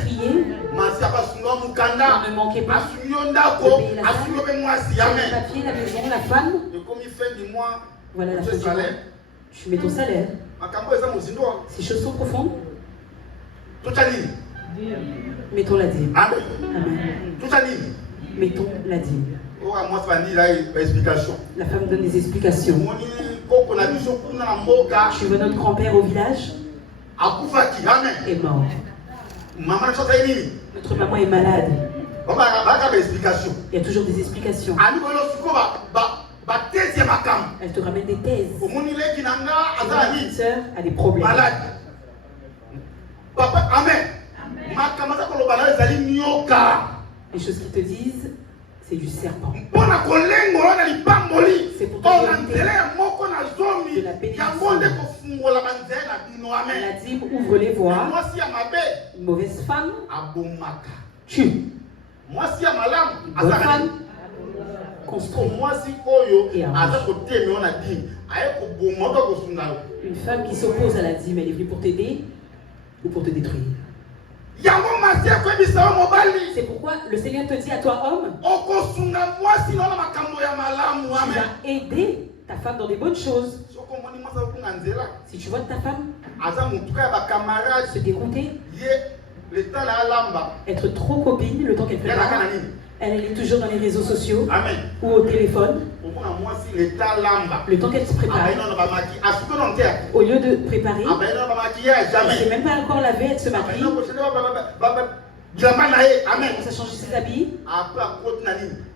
Priez. Ne manquez pas de payer le papier, la maison, la femme. Voilà la fin du mois. Tu mets ton salaire. Ces choses sont profondes. Mettons la dîme. Amen. Mettons la dîme. La femme donne des explications. Tu vois notre grand-père au village est mort. Notre maman est malade. Il y a toujours des explications. Elle te ramène des thèses. Une sœur a des problèmes. Amen. Les choses qu'ils te disent, c'est du serpent. C'est pour te donner de la bénédiction. La dîme ouvre les voies. Une mauvaise femme tue. Une bonne femme construit et arrange. Une femme qui s'oppose à la dîme, elle est venue pour t'aider ou pour te détruire. C'est pourquoi le Seigneur te dit à toi, homme, tu vas aider ta femme dans des bonnes choses. Si tu vois que ta femme se dérouter, être trop copine, le temps qu'elle prépare, elle est toujours dans les réseaux sociaux. Amen. Ou au téléphone. Le temps qu'elle se prépare. Au lieu de préparer, elle ne s'est même pas encore lavée, elle se maquille. Elle commence à changer ses habits.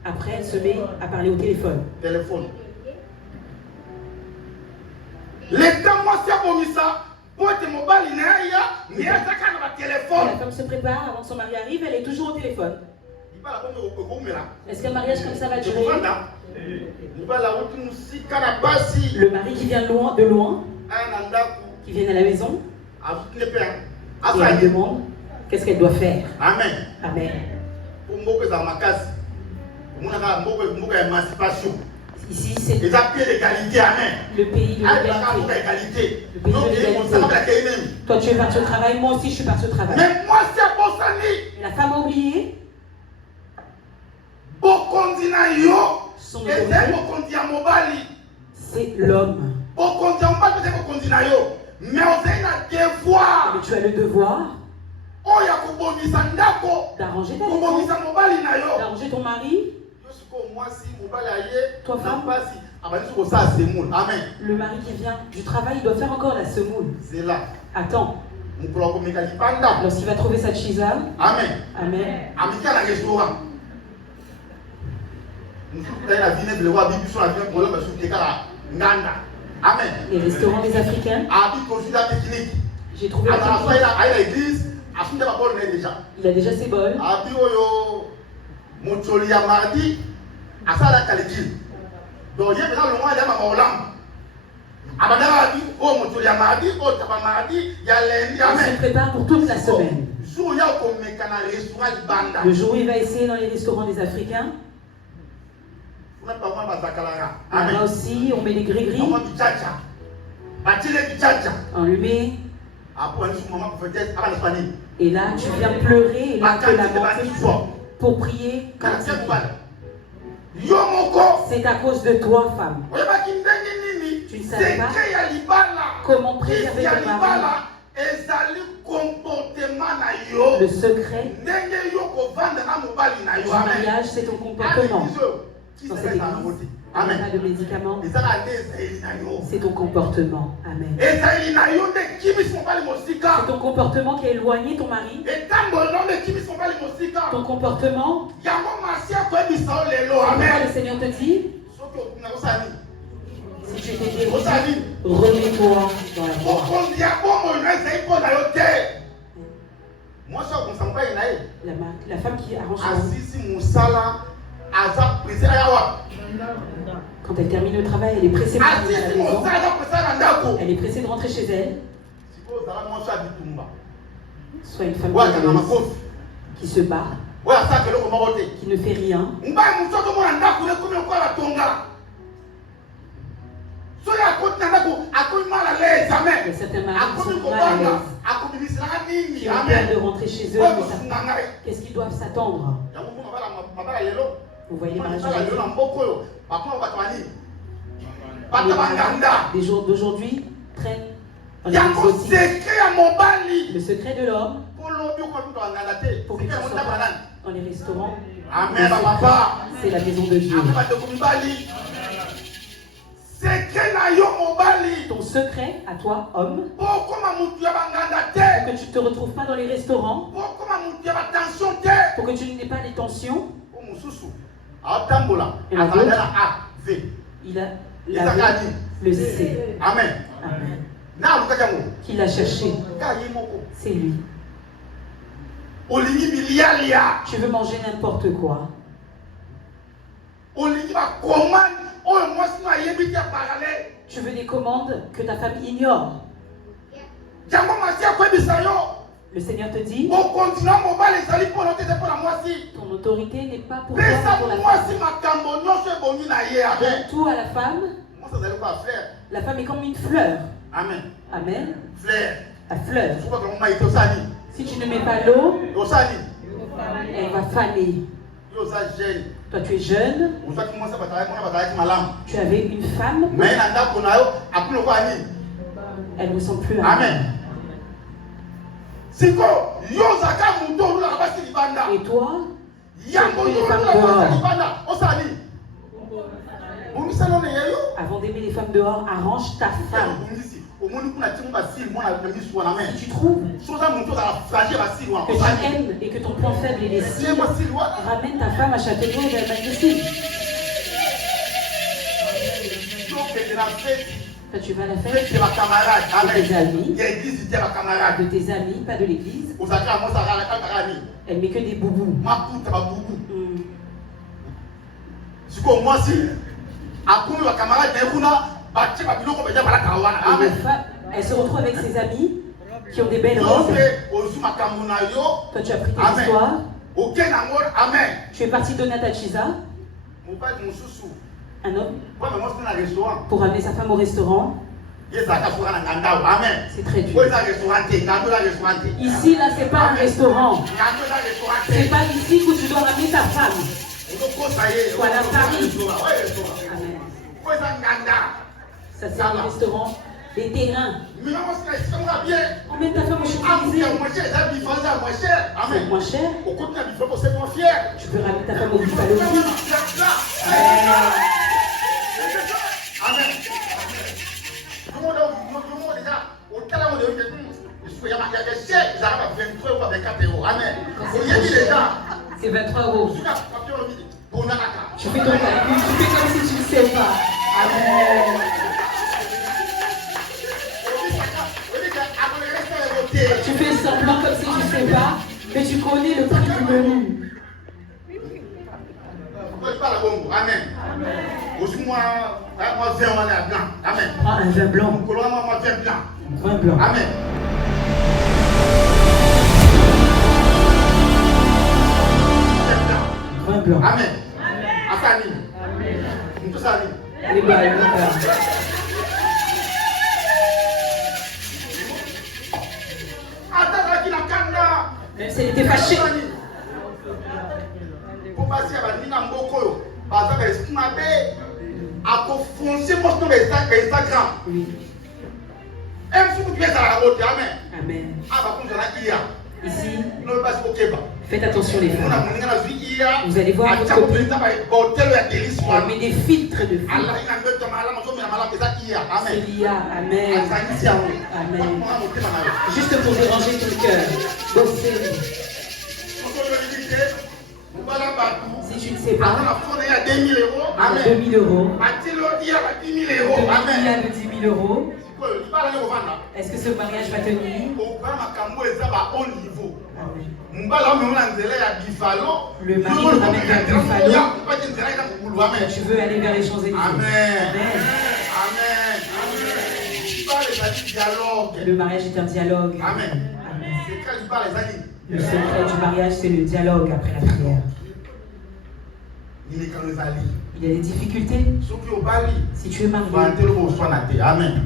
Après, elle se met à parler au téléphone. La femme se prépare avant que son mari arrive, elle est toujours au téléphone. Est-ce qu'un mariage comme ça va durer? Le mari qui vient de loin, qui vient à la maison, et elle demande qu'est-ce qu'elle doit faire. Amen. Amen. Ici, c'est le pays de l'égalité. Le pays de l'égalité. Toi, tu es parti au travail, moi aussi, je suis parti au travail. Et la femme a oublié son autorité, c'est l'homme. Mais tu as le devoir d'arranger ta maison, d'arranger ton mari. Toi, femme, Amen. Le mari qui vient du travail, il doit faire encore la semoule. C'est là. Attends. Amen. Lorsqu'il va trouver sa chisa, Amen. Amen. Amika na restaurant. Amen. Les restaurants des Africains, j'ai trouvé la technique. Il a déjà ses bols. Donc, il y a maintenant le mois de Il se prépare pour toute la semaine. Le jour où il va essayer dans les restaurants des Africains, là aussi, on met les gris-gris, on lui met. Et là, tu viens pleurer et là, tu lamentes pour prier. C'est à cause de toi, femme. Tu ne savais pas comment préserver ton mari. Le secret du mariage, c'est ton comportement. Dans cette église, il n'y a pas de médicaments. C'est ton comportement. Amen. C'est ton comportement qui a éloigné ton mari. Ton comportement. Le Seigneur te dit, si tu t'es dérouillé, remets-toi dans la voie. La femme qui arrange quand elle termine le travail, elle est pressée de rentrer à la maison. Elle est pressée de rentrer chez elle. Soit une femme qui se bat, qui ne fait rien. Il y a certains maris qui sont mal à l'aise, qui ont peur de rentrer chez eux, mais savent pas qu'est-ce qu'ils doivent s'attendre. Vous voyez les mariages des jours d'aujourd'hui traînent dans les exotiques. Le secret de l'homme, pour que tu sois dans les restaurants, c'est la maison de Dieu. Ton secret à toi, homme, pour que tu ne te retrouves pas dans les restaurants, pour que tu n'aies pas les tensions. Il a le C. Amen. Amen. Qui l'a cherché. C'est lui. Tu veux manger n'importe quoi. Tu veux des commandes que ta femme ignore. Le Seigneur te dit, ton autorité n'est pas pour toi, mais pour la femme. Donne tout à la femme. La femme est comme une fleur. Amen. Amen. Fleur. La fleur. Si tu ne mets pas l'eau, elle va faner. Toi, tu es jeune. Tu avais une femme. Elle ne ressemble plus à elle. Amen. Et toi, tu as mis les femmes dehors. Avant d'aimer les femmes dehors, arrange ta femme. Si tu trouves que tu aimes et que ton point faible est les cils, ramène ta femme à Châteauroux et elle va te cils. Quand tu vas à la fête de tes amis, pas de l'église, elle met que des boubous. Elle se retrouve avec ses amis qui ont des belles robes. Toi, tu as pris tes histoires. Tu es parti donner à ta chisa. Un homme pour amener sa femme au restaurant. C'est très dur. Ici, là, c'est pas un restaurant. C'est pas ici que tu dois ramener ta femme. Voilà Paris. Amen. Ça, c'est un restaurant. Des terrains. Emmène ta femme au Champs-Élysées. C'est moins cher. Tu peux ramener ta femme au Buffalo. Il y a des chèques, ils arrivent à 23 euros avec 4 euros. Amen. Il y a dit déjà. C'est 23 euros. Tu fais ton calcul, tu fais comme si tu ne sais pas. Amen. Tu fais semblant comme si tu ne sais pas, mais tu connais le prix du menu. Amen. Prends un vin blanc. Vin blanc. Amen. Vin blanc. Amen. Asani. Amen. Les balles, les balles. Même si elle était fâchée. Pour passer à la ligne en Boko, parce que ce m'avait à foncer mon Instagram. Oui. Même si vous êtes à la haute, amen. Amen. Ah, par contre, Ici, ne pas se moquer. faites attention les femmes. Vous allez voir votre copine. Elle met des filtres de filles. C'est l'IA. Amen. Amen. Juste pour déranger ton cœur. Bossez. Si tu ne sais pas, il y a 2000 euros. Il y a 10 000 euros. Est-ce que ce mariage va tenir? Amen. Le mari te ramène vers Buffalo. Tu veux aller vers les Champs-Élysées. Amen. Le mariage est un dialogue. Amen. Le secret du mariage, c'est le dialogue après la prière. Il y a des difficultés. Si tu es marié. Amen.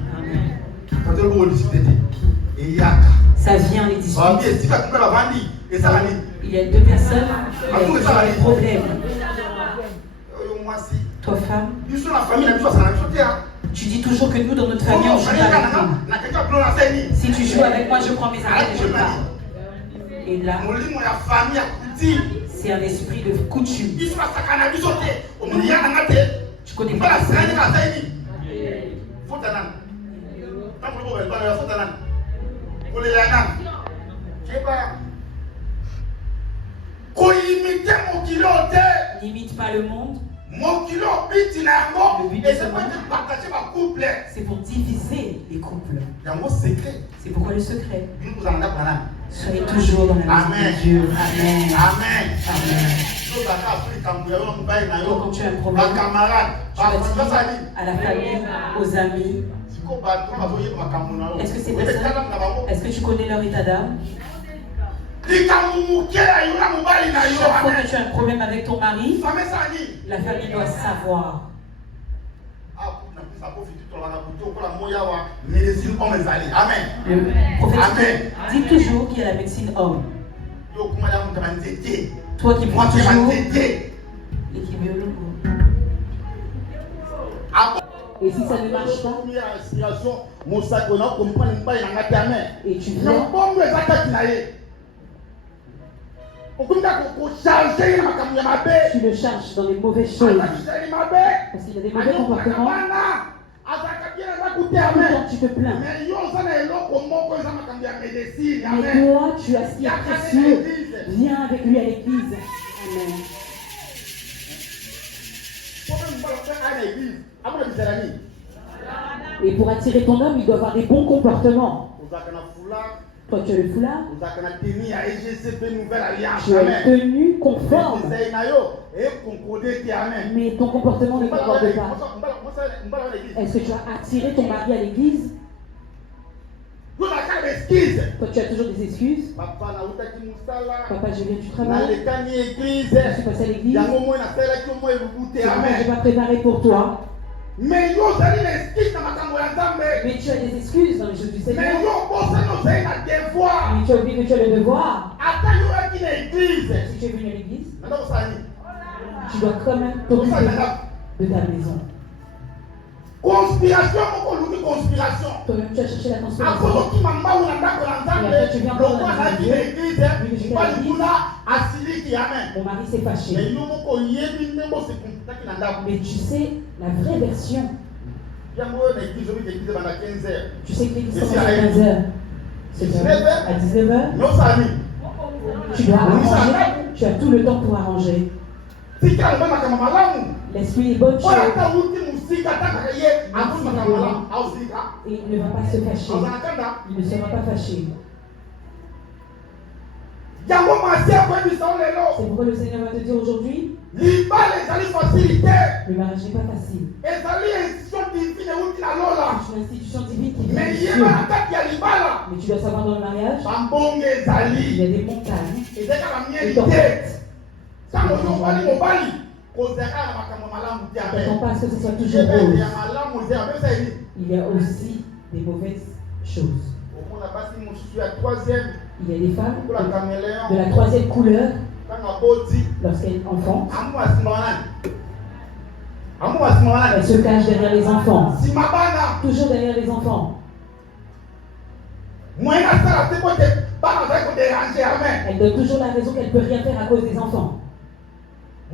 Ça vient les disputes. Il y a deux personnes qui ont des problèmes. Toi, femme, tu dis toujours que nous, dans notre famille, on joue pas avec nous. Si tu joues avec moi, je prends mes affaires et je pars. Et là, c'est un esprit de coutume. Tu connais pas ça. N'imite pas le monde. Le but de ce monde, c'est pour diviser les couples. C'est pourquoi le secret. Soyez toujours dans la maison de Dieu. Amen. Amen. Amen. Donc, quand tu as un problème, tu vas dire à la famille, aux amis. Est-ce que c'est personne? Est-ce que tu connais leur état d'âme? Chaque fois que tu as un problème avec ton mari, la famille doit savoir. Le prophète dit toujours qu'il y a la médecine homme. Toi qui prends toujours et qui viole. Et si ça ne marche pas, et tu viens, tu le charges dans les mauvaises choses. Parce qu'il a des mauvais comportements. Tout le temps, tu te plains. Mais toi, tu as ce qui est précieux. Viens avec lui à l'église. Amen. Et pour attirer ton homme, il doit avoir des bons comportements. Toi, tu as le foulard. Tu as une tenue conforme. Mais ton comportement ne concorde pas. Est-ce que tu as attiré ton mari à l'église? Toi, tu as toujours des excuses. Papa, je viens du travail. Je suis passé à l'église. Je n'ai pas préparé pour toi. Mais tu as des excuses dans les choses du Seigneur. Mais tu as oublié que tu as le devoir. Si tu es venu à l'église, tu dois quand même t'occuper de ta maison. Conspiration. Toi-même, tu as cherché la conspiration. Mon mari s'est fâché. Mais tu sais la vraie version. Tu sais que l'église commence à 15h. C'est à 19h. Non, ça ami. Tu dois arranger. Tu as tout le temps pour arranger. L'esprit est bonne chose. Et il ne va pas se fâcher. Il ne sera pas fâché. C'est pourquoi le Seigneur va te dire aujourd'hui, le mariage n'est pas facile. C'est une institution divine qui vient du ciel. Mais tu dois savoir dans le mariage, il y a des montagnes et des tempêtes. N'attends pas à ce que ce soit toujours rose. Il y a aussi des mauvaises choses. Il y a des femmes de la troisième couleur lorsqu'elles enfantent. Elles se cachent derrière les enfants. Toujours derrière les enfants. Elle donne toujours la raison qu'elle ne peut rien faire à cause des enfants.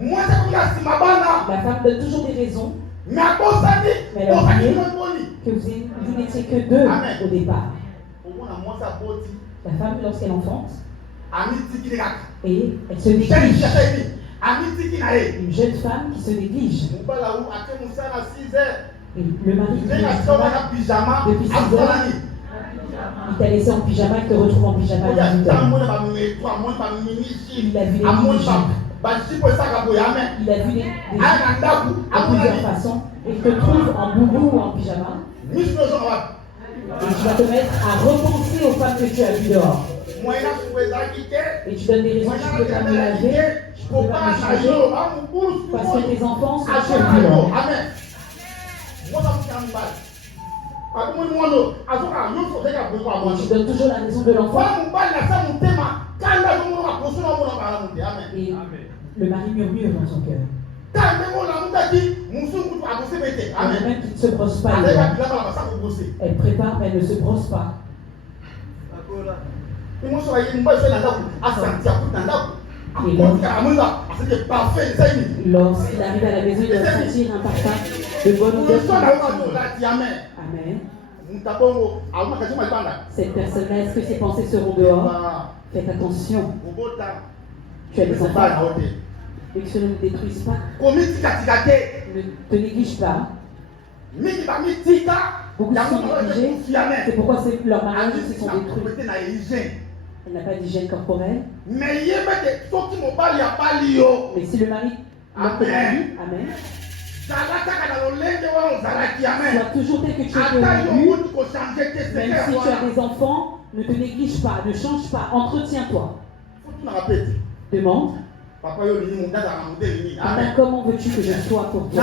La femme donne toujours des raisons. Mais elle a oublié que vous n'étiez que deux au départ. La femme, lorsqu'elle enfante, et elle se néglige. Une jeune femme qui se néglige. Et le mari qui depuis 6 heures, il t'a laissé en pyjama, il te retrouve en pyjama à 18h. Il a vu des mini-jupes. Il a vu des à plusieurs façons. Et il te trouve en boubou ou en pyjama. Et tu vas te mettre à repenser aux femmes que tu as vues dehors. Et tu donnes des raisons, tu ne peux pas me laver, tu ne peux pas me changer, parce que tes enfants sont turbulents. Et tu donnes toujours la raison de l'enfant. Et le mari murmure dans son cœur. Même qu'il ne se brosse pas, elle prépare, mais elle ne se brosse pas. Et lorsqu'il arrive à la maison, il doit sentir un parfum de bonne odeur. Amen. Cette personne-là, est-ce que ses pensées seront dehors? Faites attention. Tu as des enfants. Et que cela ne détruise pas. Ne te néglige pas. Beaucoup sont négligés. C'est pourquoi leur mariage se sont détruits. Elle n'a pas d'hygiène corporelle. Mais si le mari n'a pas de amen. Sois toujours tel que tu es devenu. Même si tu as des enfants, ne te néglige pas, ne change pas, entretiens-toi. Demande. Papa, comment veux-tu que je sois pour toi?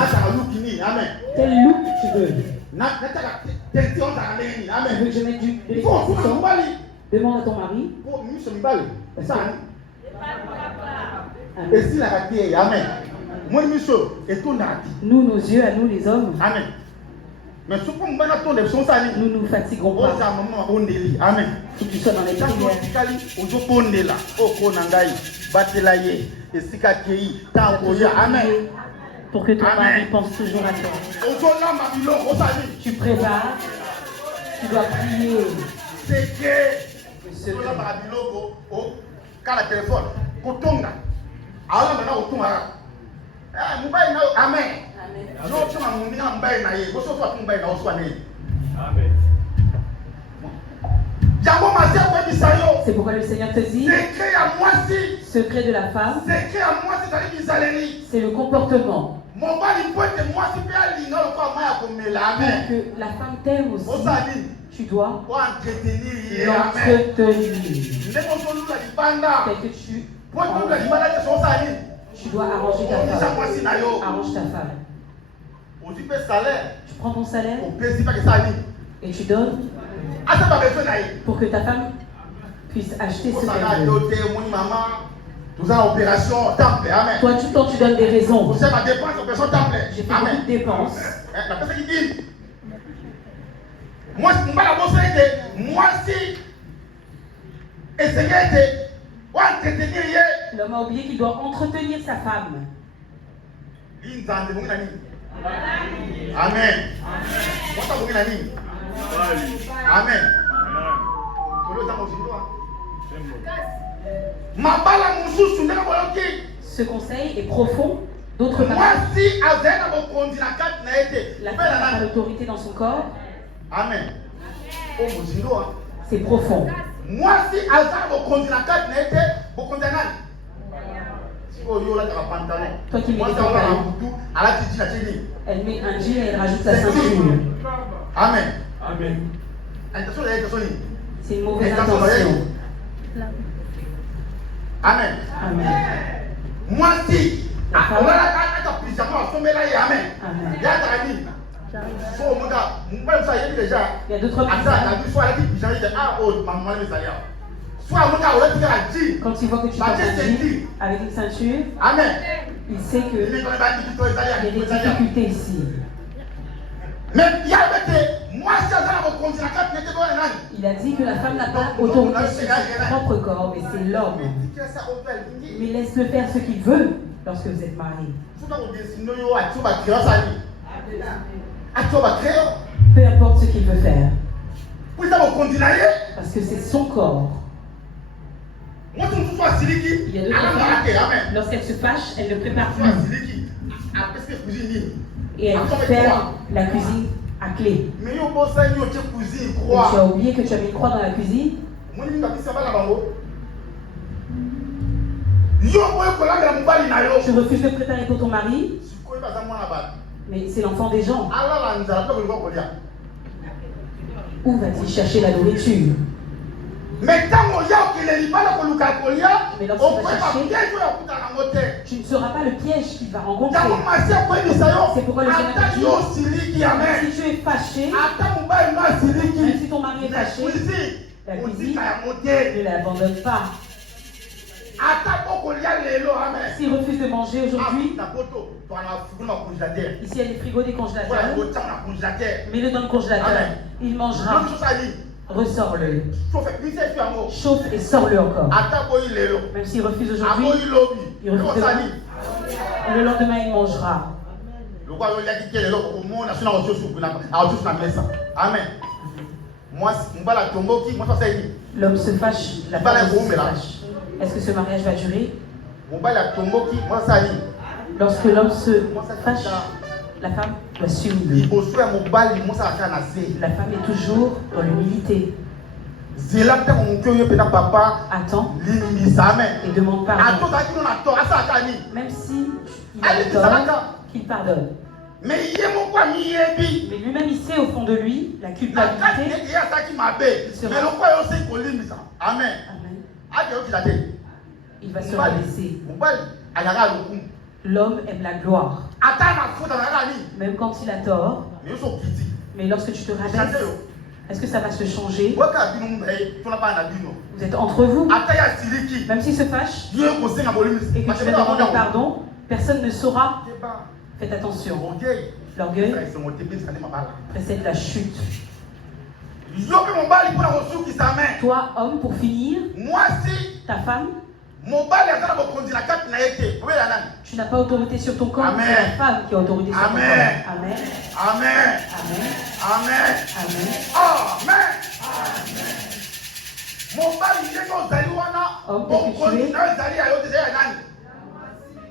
Quel look tu veux? Tu veux que je mette de l'expression? Demande à ton mari. Nous, nos yeux, à nous les hommes, Amen. Mais nous nous fatiguons pas. Amen. Si tu sois dans les prières, pour que ton mari pense toujours à toi. Tu prépares, tu dois prier. Amen. C'est pourquoi le Seigneur te dit, secret de la femme, c'est le comportement. Que la femme t'aime aussi, tu dois l'entretenir. Tel que tu dois arranger ta femme. Arrange ta femme. Tu prends ton salaire et tu donnes pour que ta femme puisse acheter ce qu'elle veut. Toi, tout le temps, tu donnes des raisons. J'ai fait beaucoup de dépenses. L'homme a oublié qu'il doit entretenir sa femme. Amen. Amen. Ce conseil est profond. D'autre part, la femme a l'autorité dans son corps. Amen. C'est profond. Moi, si Azar vous conduit la carte, vous conduisez la Toi qui mets les pantalons, elle met un jean et elle rajoute sa ceinture. Amen. Amen. C'est une mauvaise intention. Amen. Amen. Moi, si La femme- Amen. Il y a d'autres personnes. Quand il voit que tu portes un jean avec une ceinture, Amen. il sait qu'il y a des difficultés ici. Mais il y a moi, si vous conduisez la carte, Il a dit que la femme n'a pas autorité sur son propre corps, mais c'est l'homme. Mais laisse-le faire ce qu'il veut lorsque vous êtes mariés. Peu importe ce qu'il veut faire, parce que c'est son corps. Il y a d'autres femmes, lorsqu'elle se fâche, elle ne prépare plus. Et elle ferme la cuisine à clé. Et tu as oublié que tu avais une croix dans la cuisine. Tu refuses de préparer pour ton mari, mais c'est l'enfant des gens. Où va-t-il chercher la nourriture? Mais Tu ne seras pas le piège qu'il va rencontrer. C'est pourquoi le Seigneur dit, si tu es fâché, même si ton mari est fâché, la cuisine ne l'abandonne pas. S'il refuse de manger aujourd'hui, ici il y a des frigos, des congélateurs, mets-le dans le congélateur, il mangera. Ressors-le. Chauffe et sors-le encore. Même s'il refuse aujourd'hui, il refuse demain. Le lendemain, il mangera. Amen. L'homme se fâche, la femme se fâche. Est-ce que ce mariage va durer? Lorsque l'homme se fâche, la femme doit s'humilier. La femme est toujours dans l'humilité. Attends et demande pardon. Même si il a tort, qu'il pardonne. Mais lui-même, il sait au fond de lui la culpabilité. Amen. Il va se rabaisser. L'homme aime la gloire. Même quand il a tort. Mais lorsque tu te rabaisses, est-ce que ça va se changer? Vous êtes entre vous. Même s'il se fâche et que tu vas demander pardon, personne ne saura. Faites attention. L'orgueil précède la chute. Toi, homme, pour finir, ta femme, tu n'as pas autorité sur ton corps, c'est la femme qui a autorité sur ton corps. Amen. Amen. Amen. Amen. Amen. Amen. Homme,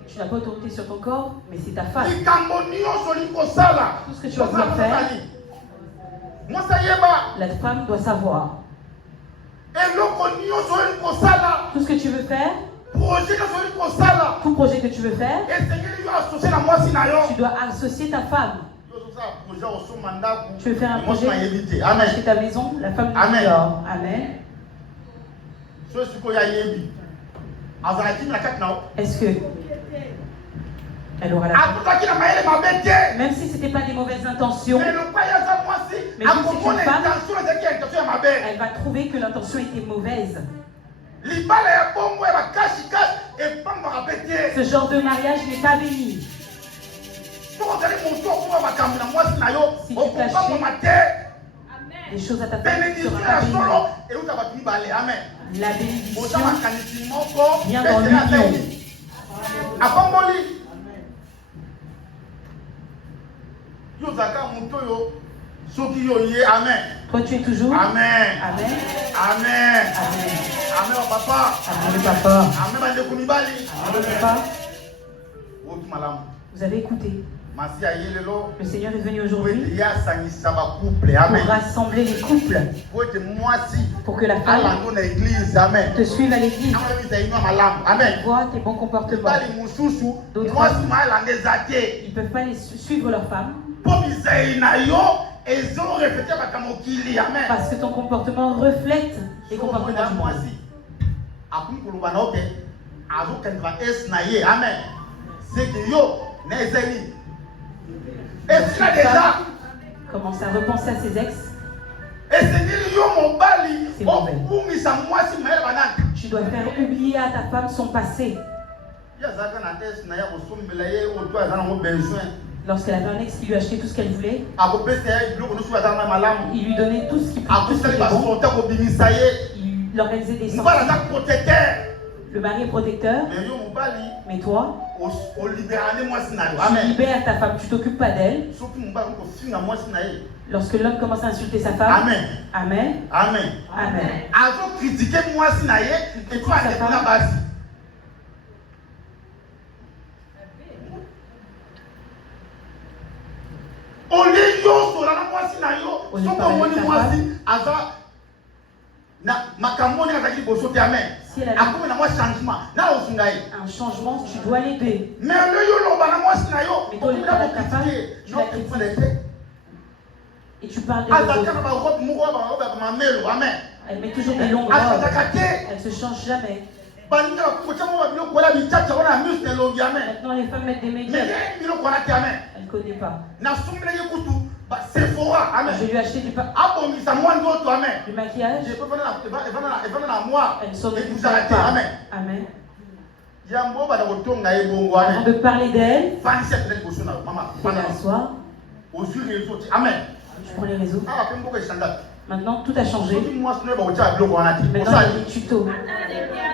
tu n'as pas autorité sur ton corps, mais c'est ta femme. Tout ce que tu vas vouloir faire, la femme doit savoir. Tout ce que tu veux faire, tout projet que tu veux faire, tu dois associer ta femme. Tu veux faire un projet, acheter ta maison, la femme dit dehors. Amen. Est-ce que elle aura la femme? Même si ce n'était pas des mauvaises intentions, mais vu que c'est une femme, elle va trouver que l'intention était mauvaise. Ce genre de mariage n'est pas béni. Si tu cachais des choses à ta femme, tu ne seras pas béni. La bénédiction vient dans l'union. Toi, tu es toujours. Amen. Amen. Amen. Amen. Amen, oh papa. Amen, papa. Amen, bandeko mibali. Amen, papa. Otu malamu. Vous avez écouté. Masi ayelelo. Le Seigneur est venu Pour aujourd'hui ya sangisa ba couple. pour Amen. rassembler les couples, Pour être moisi. pour que la femme Alando na église. Amen. te suive à l'église, Amen. voit tes bons comportements. Bali mususu. D'autres Moisi femmes. malangeza te. Ils ne peuvent pas suivre leur femme Po bizai na yo. Ezo refléter bakamokili. Amen. parce que ton comportement reflète les comportements du monde. moisi. Akumi kuluba na oke. Azo kendra es na ye. Amen. C'est que yo na ezeli. Et tu l'as déjà. Commence à repenser à ses ex. Et c'est dit yo mon bali. C'est Oh, mauvais.umi sa moisi maël banane. Tu dois faire oublier à ta femme son passé. Ya zaka na es na ya kosombela ye oto azana mo besoin. Lorsqu'elle avait un ex qui lui achetait tout ce qu'elle voulait, Akopesa ya biloko no so azana malamu. il lui donnait tout ce qui Akosali était ba bon. sorta ko bimisa ye. Il organisait des Mbala sorties. za protecteur. Le mari est protecteur, Mais yo mon bali mais toi, o libérane moisi na yo. tu Amen. libères ta femme, tu t'occupes pas d'elle. Surtout mon bali ko finga moisi na ye. Lorsque l'homme commence à insulter sa femme, Amen. Amen, Amen. Amen. Azo critiquer moisi na ye et toi Sa et femme. na basi. Oli yo so na mwasi na yo On est soko pas moni avec ta mwasi aza na makambo ni azaki liboso te amen Si elle a akomi na mwa changement na osunga ye un changement, tu dois l'aider. mais le yo loba na mwasi na yo Mais toi, okomi na avec ta femme, kokritike tu no la efale te Et tu parles de azalaka l'autre. na barobe moko barobe ya mamelo amen Elle met toujours des longues robes. azalaka te Elle se change jamais. baninga bakotia mo babiloko wana bichacha wana muse na elongi amen Maintenant, les femmes mettent des mais make-up. ye biloko wana te amen Elle ne connaît pas. nasumbela ye kutu Sephora amen Je lui ai acheté abongisa mwa nzoto amen du maquillage. evana na mwa Elle ne s'en occupe ekuzala te pas. amen Amen. yango bana kotonga ye bongo Avant amen de parler d'elle, fandisi atele liboso na yo mama fais-la asseoir. ozwi réseau ti amen Tu prends les réseaux. awa mpe mboko esanga te Maintenant, tout a changé. soki mwasi no yeba kotia biloko wana te Maintenant, il y a osali des tutos.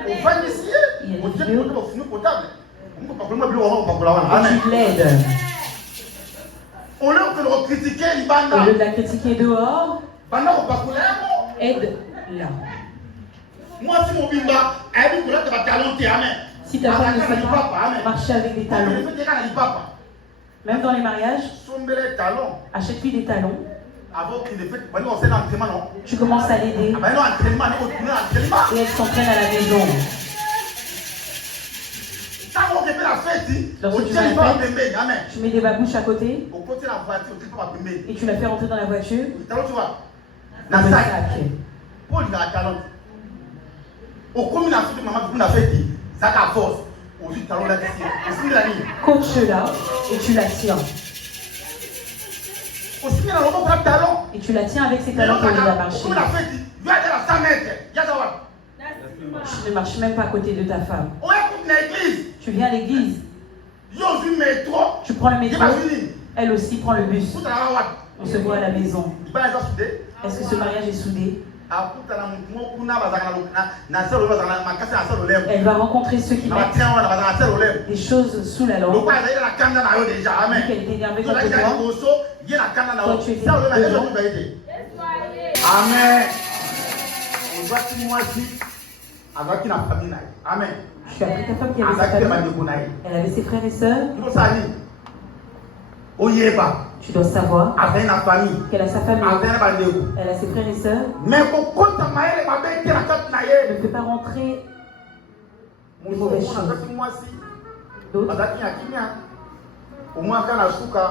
ofandisi Il y a ye des otie vidéos. biloko bafuni potable omokopakolima biloko wana kopakola wana Et amen tu l'aides. au lieu que de recritiquer Au libanda lieu de la critiquer dehors, banda kopakola yango aide-la. mwasi mobimba ayebi kolata batalon te amen Si ta femme ne Akaka na sait lipapa pas amen marcher avec des talons, efeteka na lipapa même dans les mariages, sombele talon achète-lui des talons. avant qu'il ne fait bani osala entraînement non Tu commences à l'aider abani no entraînement ne kotuna entraînement et elle s'entraîne à la maison. ntango okepe na feti Lorsque tu otia vas à la libaba fête, pembeni amen Tu mets des babouches à côté okoti na voiture otie papa pembeni et tu la fais rentrer dans la voiture talon tu vois dans na le sac sac. po olingaka talon okomi na feti mama tuku na feti zaka force ozwi talon lakisi osingela nini Coach-la et tu la tiens. osingela loboko na talon Et tu la tiens avec ses talons pour l'aider à marcher. okomi na feti yo azala 100 mètres yaza wapi Tu ne marches même pas à côté de ta femme. oya kuti na église Tu viens à l'église, yo ozwi métro tu prends le ye métro, bazwi nini elle aussi prend le bus. kutalaka wapi On se voit à la maison. libala eza sude Est-ce que ce mariage est soudé? akutana motu moko kuna bazalaka na se lolemo bazalaka na makasi na se lolemo Elle va rencontrer ceux qui na mettent batrain wana bazalaka na se lolemo des choses sous la langue. lokola ezali na kanda na yo déjà Vu amen qu'elle est énervée tozalaki contre na toi. liboso ye na kanda na yo Toi, tu étais se lolemo devant. ezokuta ye te amen ozwaki mwasi azalaki na famille na ye amen Tu as pris ta femme qui avait sa azalaki te famille. bandeko na ye Elle avait ses frères et sœurs. tozosala nini oyeba Tu dois savoir azali na famille qu'elle a sa famille. azali na bandeko Elle a ses frères et sœurs. mais kokota mayele mabe te na kati na ye Ne peut pas rentrer les mauvaises mosusu choses. azwaki mwasi D'autres, bazalaki na kimia omwaka na suka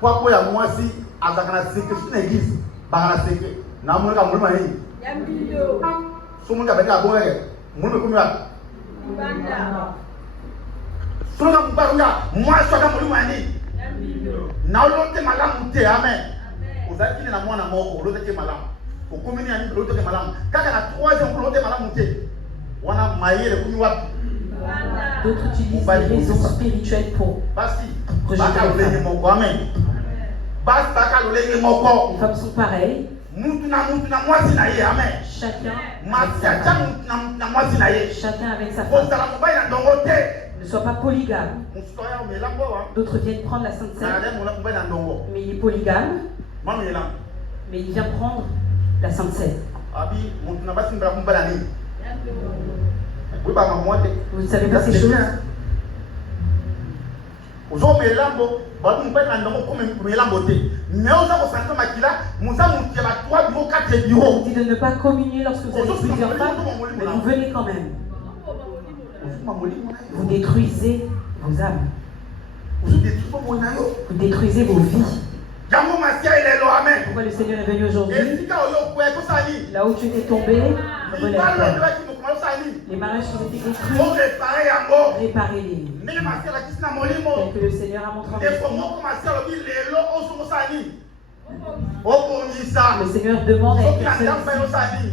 kwako ya mwasi azalaka na seke soki na eglise baka na seke namonaka molimo nini somonika bandika abongeke molimo ekomi wapi somonika mobakonga mwasi aka molimo ya nini naolote malamu te amen ozalaki ne na mwana moko olotaki malamu okomi nini yanini olotaki malamu kaka na 3e olote malamu te wana mayele ekomi wapi d'autres utilisent les raisons spirituelles pour. basi Rejeter baka les lolenge femmes. moko amen basi baka lolenge moko Les femmes sont pareilles. mutu na mwasi na ye amen Chacun masi avec atia sa femme. mutu na mwasi na ye Chacun avec sa femme. kozala mobali na ndongo te Ne sois pas polygame. mosusu oya omelambo awa D'autres viennent prendre la Sainte Seine, zalade mobali na ndongo mais il est polygame, mwana oyelambo mais il vient prendre la Sainte Seine. Vous ne savez pas ces choses? On dit de ne pas communier lorsque vous avez plusieurs femmes, mais vous venez quand même. Vous détruisez vos âmes. Vous détruisez vos vies. Pourquoi le Seigneur est venu aujourd'hui? Là où tu étais tombé, relève-toi. Les mariages qui ont été détruits, réparez-les. Tel que le Seigneur a montré en esprit. Le Seigneur demande à une personne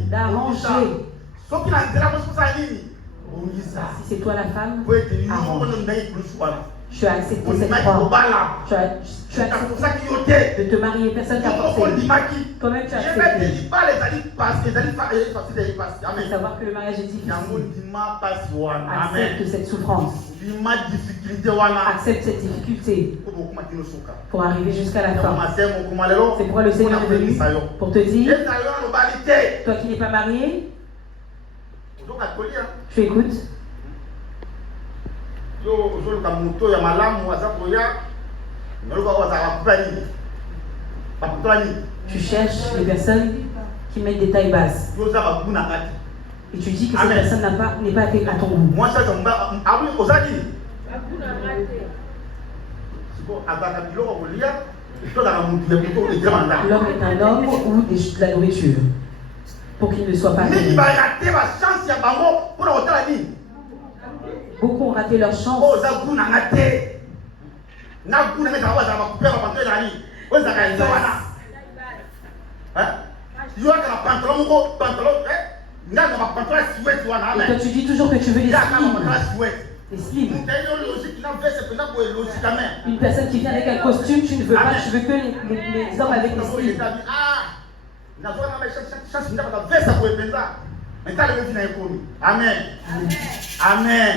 d'arranger. Si c'est toi la femme, arrange. Tu as accepté cette croix. Tu as accepté de te marier. Personne t'a forcé. Toi-même tu as accepté. Il faut savoir que le mariage est difficile. Accepte cette souffrance. Accepte cette difficulté pour arriver jusqu'à la fin. C'est pourquoi le Seigneur est venu pour te dire, toi qui n'es pas marié, tu écoutes. Tu cherches les personnes qui mettent des tailles basses. Et tu dis que cette personne n'est pas à ton goût. L'homme est un homme ou de la nourriture pour qu'il ne soit pas fini. Beaucoup ont raté leur chance. Et toi tu dis toujours que tu veux les slims. Une personne qui vient avec un costume, tu ne veux pas, tu veux que les hommes avec les slims. Amen. Amen.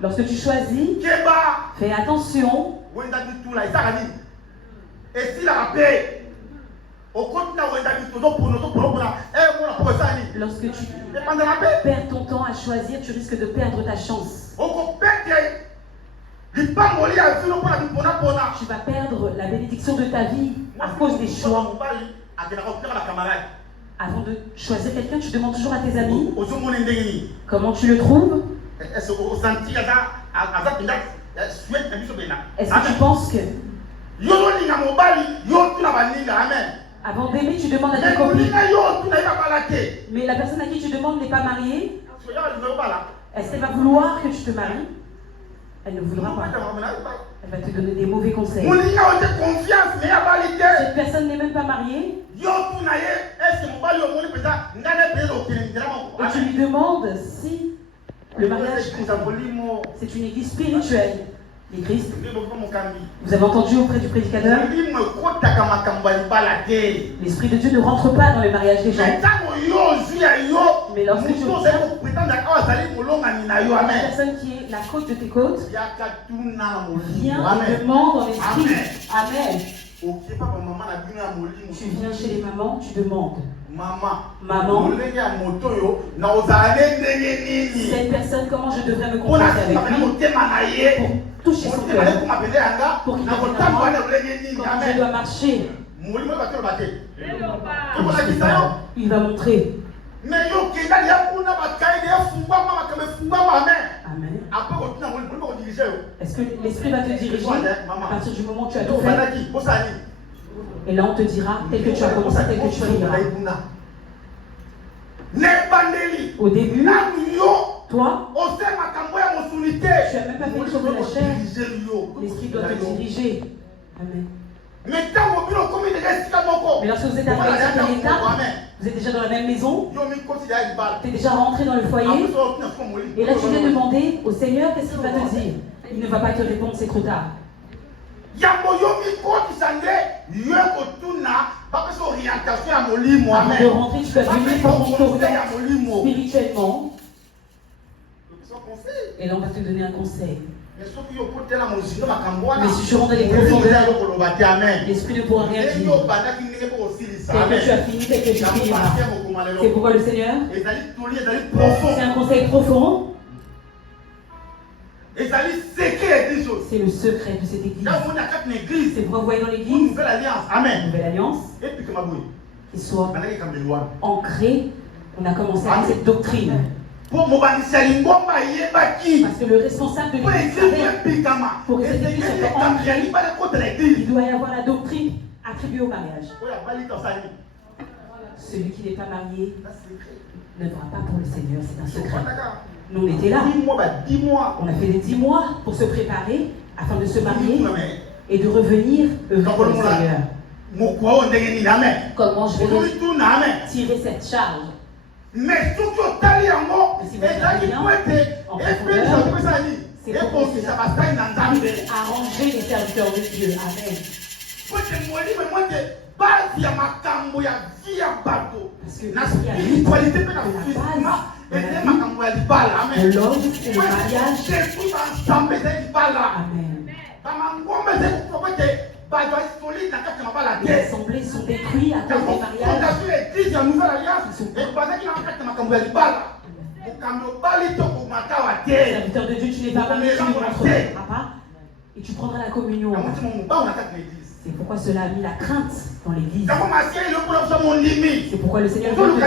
Lorsque tu choisis, fais attention. Lorsque tu perds ton temps à choisir, tu risques de perdre ta chance. Tu vas perdre la bénédiction de ta vie à cause des choix. Avant de choisir quelqu'un, tu demandes toujours à tes amis comment tu le trouves. Est-ce que tu penses que avant d'aimer, tu demandes à tes copines, mais la personne à qui tu demandes n'est pas mariée? Est-ce qu'elle va vouloir que tu te maries? Elle ne voudra pas. Elle va te donner des mauvais conseils. Cette personne n'est même pas mariée. Et tu lui demandes si le mariage, c'est une église spirituelle. L'église. Vous avez entendu auprès du prédicateur? L'Esprit de Dieu ne rentre pas dans le mariage des gens. Mais lorsque tu observes la personne qui est la côte de tes côtes, viens et demande en esprit. Amen. Tu viens chez les mamans, tu demandes. Maman, cette personne, comment je devrais me comporter avec lui pour toucher son cœur, pour qu'il devienne un homme, comment je dois marcher. Il va montrer. Amen. Est-ce que l'Esprit va te diriger à partir du moment où tu as tout fait? Et là on te dira, tel que tu as commencé, tel que tu finiras. Au début, toi, tu n'as même pas fait les choses de la chair. L'Esprit doit te diriger. Amen. Mais lorsque vous êtes arrivé à un état, vous êtes déjà dans la même maison, tu es déjà rentré dans le foyer, et là tu viens demander au Seigneur qu'est-ce qu'il va te dire. Il ne va pas te répondre, c'est trop tard. Avant de rentrer, tu vas venir pour t'orienter spirituellement. Et là on va te donner un conseil. Mais si je rentre dans les profondeurs, l'esprit ne pourra rien dire. Tel que tu as fini, tel que tu finiras. C'est pourquoi le Seigneur, c'est un conseil profond. C'est le secret de cette église. C'est pourquoi vous voyez dans l'église une nouvelle alliance qui soit ancrée. On a commencé avec cette doctrine. Parce que le responsable de l'église, pour que cette église soit ancrée, il doit y avoir la doctrine attribuée au mariage. Celui qui n'est pas marié ne va pas pour le Seigneur, c'est un secret. Nous, on était là. On a fait des 10 mois pour se préparer afin de se marier et de revenir pour le Seigneur. Comment je vais tirer cette charge? Mais si vous regardez bien, en profondeur, c'est pour que cela arranger les serviteurs de Dieu. Amen. Parce que la spiritualité peut de l'homme et le mariage. Amen. Les assemblées sont détruites à cause des mariages. Serviteur de Dieu, tu n'es pas marié, tu ne rentreras pas et tu prendras la communion. C'est pourquoi cela a mis la crainte dans l'église. C'est pourquoi le Seigneur veut que tu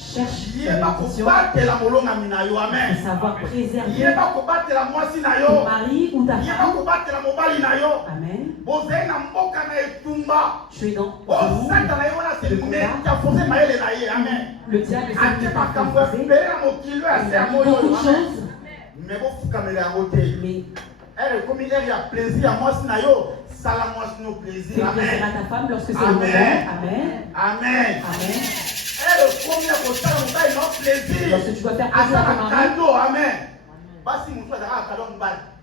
cherches de savoir préserver ton mari ou ta femme. Amen. Tu es dans le combat. Le diable est beaucoup de choses. Mais il y a plaisir à moi, fais plaisir à ta femme lorsque c'est le moment. Amen. Amen. Amen. Lorsque tu dois faire plaisir à ton mari. Amen.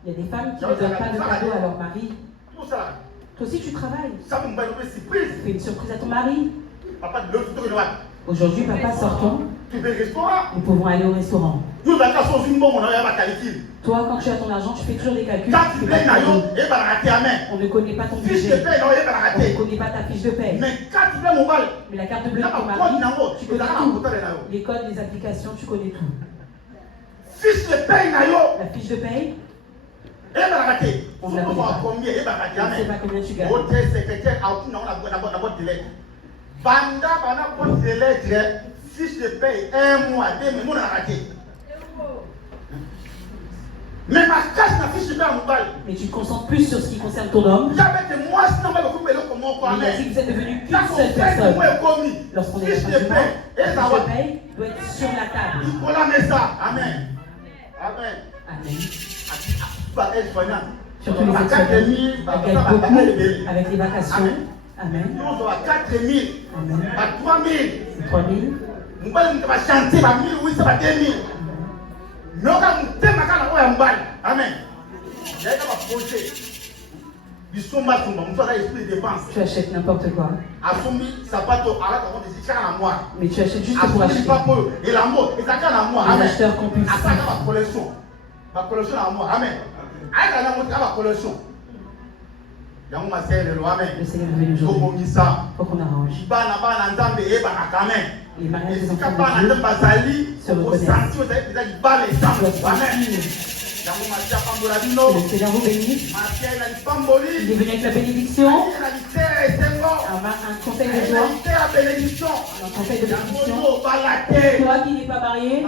Il y a des femmes qui ne donnent pas de cadeau à leur mari. Toi aussi tu travailles. Fais une surprise à ton mari. Aujourd'hui, papa, sortons. Nous pouvons aller au restaurant. Toi, quand tu as ton argent, tu fais toujours des calculs. On ne connaît pas ton budget. On ne connaît pas ta fiche de paie. Mais la carte bleue de ton mari, tu connais tout. Les codes, les applications, tu connais tout. La fiche de paie, on ne la connaît pas. On ne sait pas combien tu gagnes. Si je paye 1 mois, 2 mois, on a raté. Mais ma casse n'a fiche pas un bail. Mais tu te concentres plus sur ce qui concerne ton homme. Mais il a dit que vous êtes devenu qu'une seule personne. Lorsqu'on est la fin du mois, la fiche de paye doit être sur la table. Amen. Amen. Amen. Surtout les aides-soignantes, elles gagnent beaucoup avec les vacations. Amen. Nous avons 4 000, Amen. à 3 000. C'est 3 000. Nous allons chanter, 1 800, 2 000. Nous allons faire Amen. Il y a un projet. Tu achètes n'importe quoi. Mais tu achètes juste pour acheter. Les acheteurs compulsifs. Amen. Le Seigneur est venu aujourd'hui. Il faut qu'on arrange. Les mariages des enfants de Dieu se reconnaissent. Que le Seigneur vous bénisse. Il est venu avec la bénédiction. Un conseil de joie. Un conseil de bénédiction. Toi qui n'es pas marié, le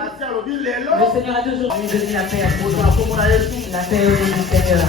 Seigneur a toujours donné la paix à toi. La paix du Seigneur.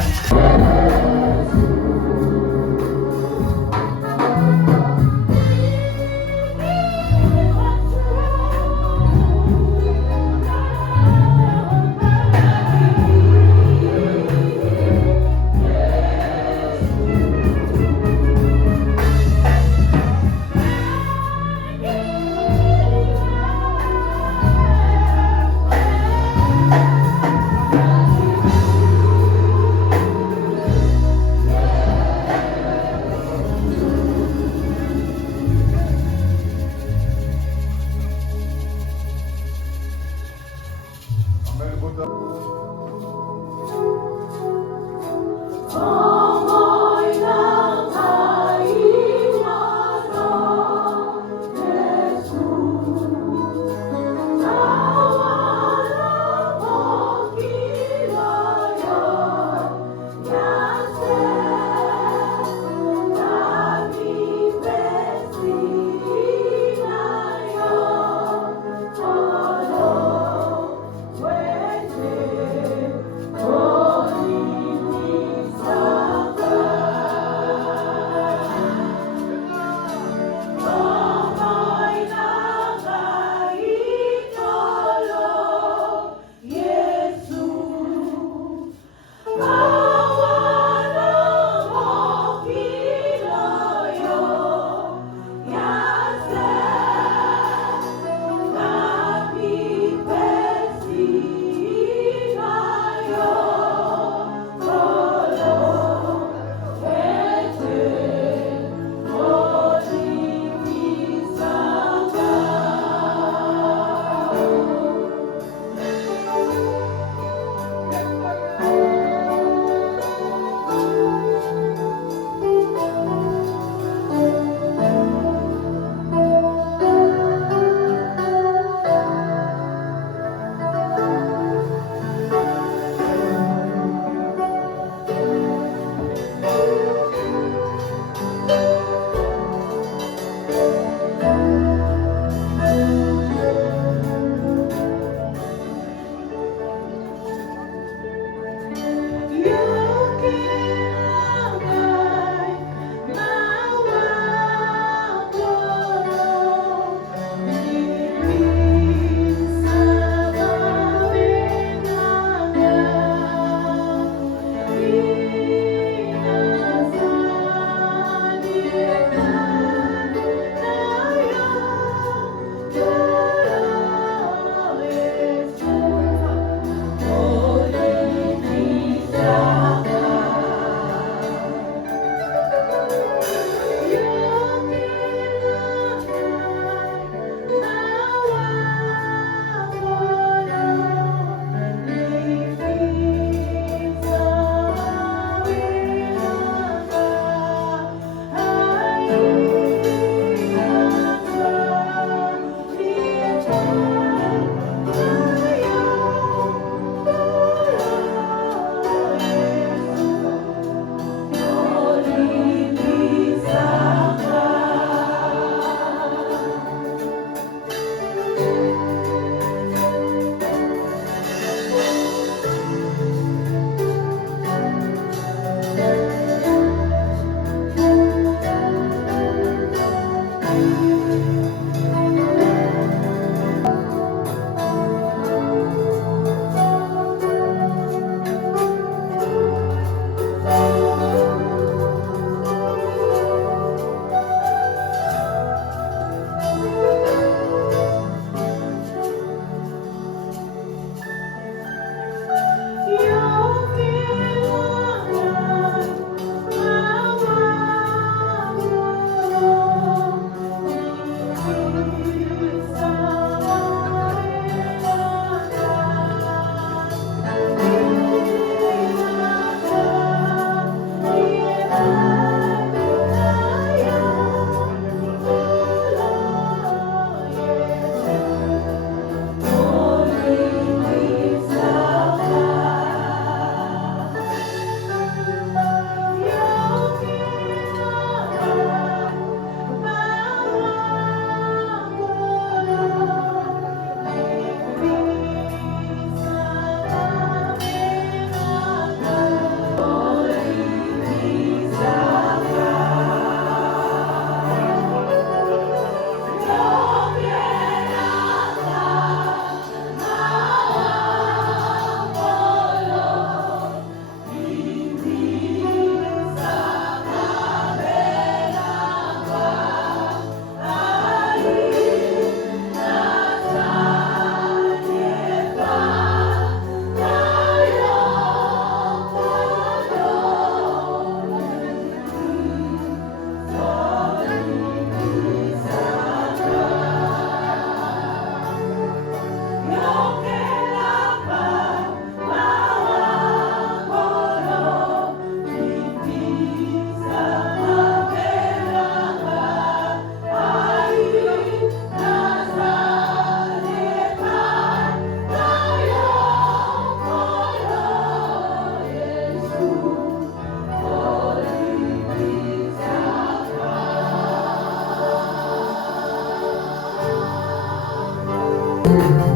Thank you.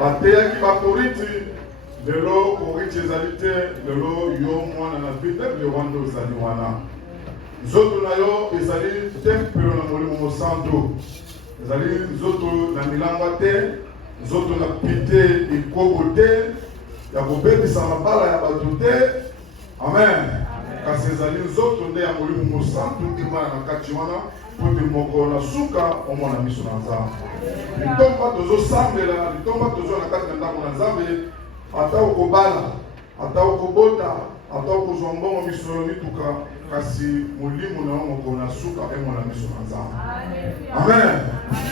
bateyaki bakoriti lelo koriti ezali te lelo yo mwana na vie temple wana ezali wana nzoto na yo ezali tempelo na molimo mosantu ezali nzoto na milangwa te nzoto na pite ikobo te ya kobebisa mabala ya bato te amen kasi ezali nzoto nde ya molimo mosantu imana na kati wana po te moko na suka omona miso na nzambe litomba tozosambela litomba tozwa na kati na ndako na nzambe ata okobala ata okobota ata okozwa mbongo miso mituka kasi molimo na yo moko na suka emona miso na nzambe amen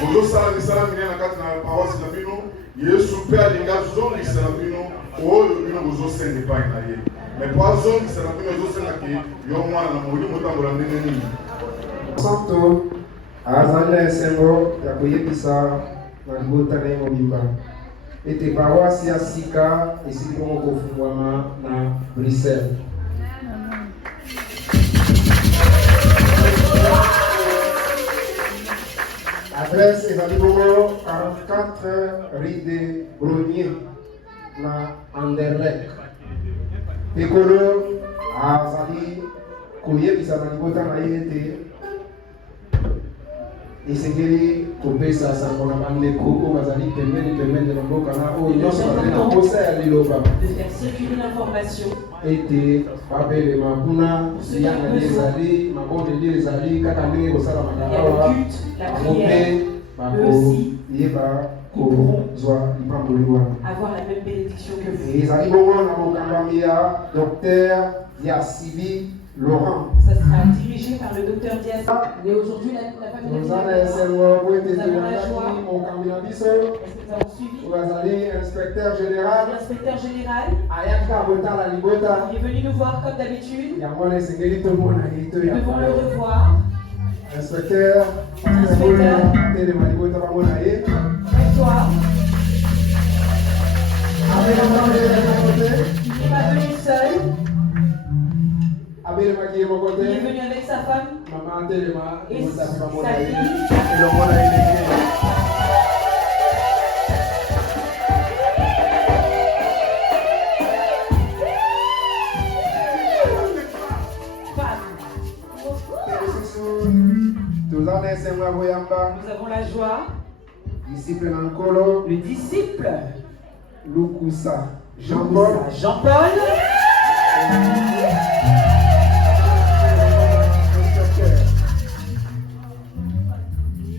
ozosala misala minene na kati na paroisse na bino yesu mpe alingi azongisela bino oyo bino bozosenga epai na ye me po azongisela bino ezosengaki yo mwana na molimo otambola ndenge nini santo azali na esengo ya koyebisa na libota na ye mobimba ete paroisse ya sika esili bongo kofungwama na Bruxelles. Adresse ezali bongo 44 rue de Brognier na Anderlecht. Ekolo azali koyebisa na libota na ye ete esengeli kopesa sango na bandeko oyo bazali pembeni na mboka na oyo nyonso bazali na posa ya liloba de faire circuler l'information ete babelema kuna yangani ezali mabondeli ezali kaka ndenge kosalamaka awa bango mpe bakoyeba kozwa lipamboli wana avoir la même bénédiction que vous. ezali bongo na mokambami ya docteur Diasibi Laurent. Ça sera dirigé par le docteur Diaz. Et aujourd'hui, la famille Nous avons la joie. Est-ce que nous avons suivi inspecteur général. L'inspecteur général Il est venu nous voir comme d'habitude. Nous devons le revoir. Inspecteur. Bonsoir. Il n'est pas venu seul. Il est venu avec sa femme et sa fille. Nous avons la joie. Disciple Nankolo. Le disciple Lukusa Jean-Paul.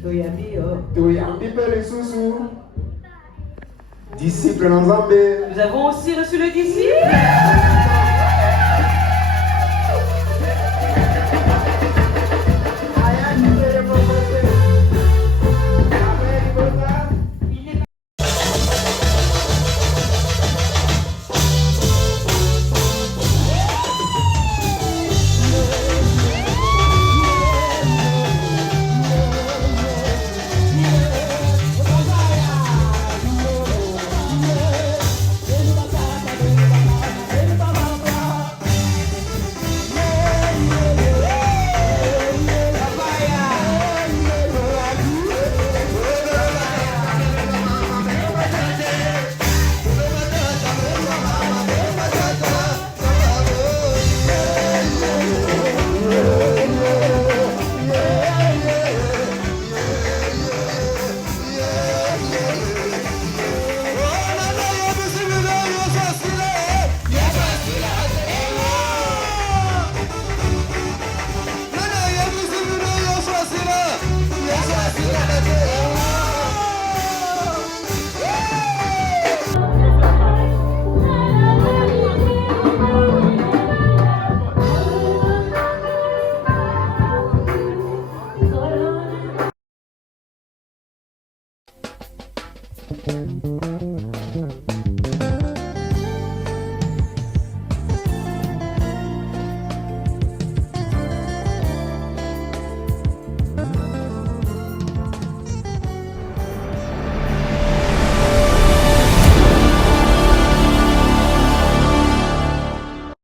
Nous Disciple Nzambe. avons aussi reçu le disciple.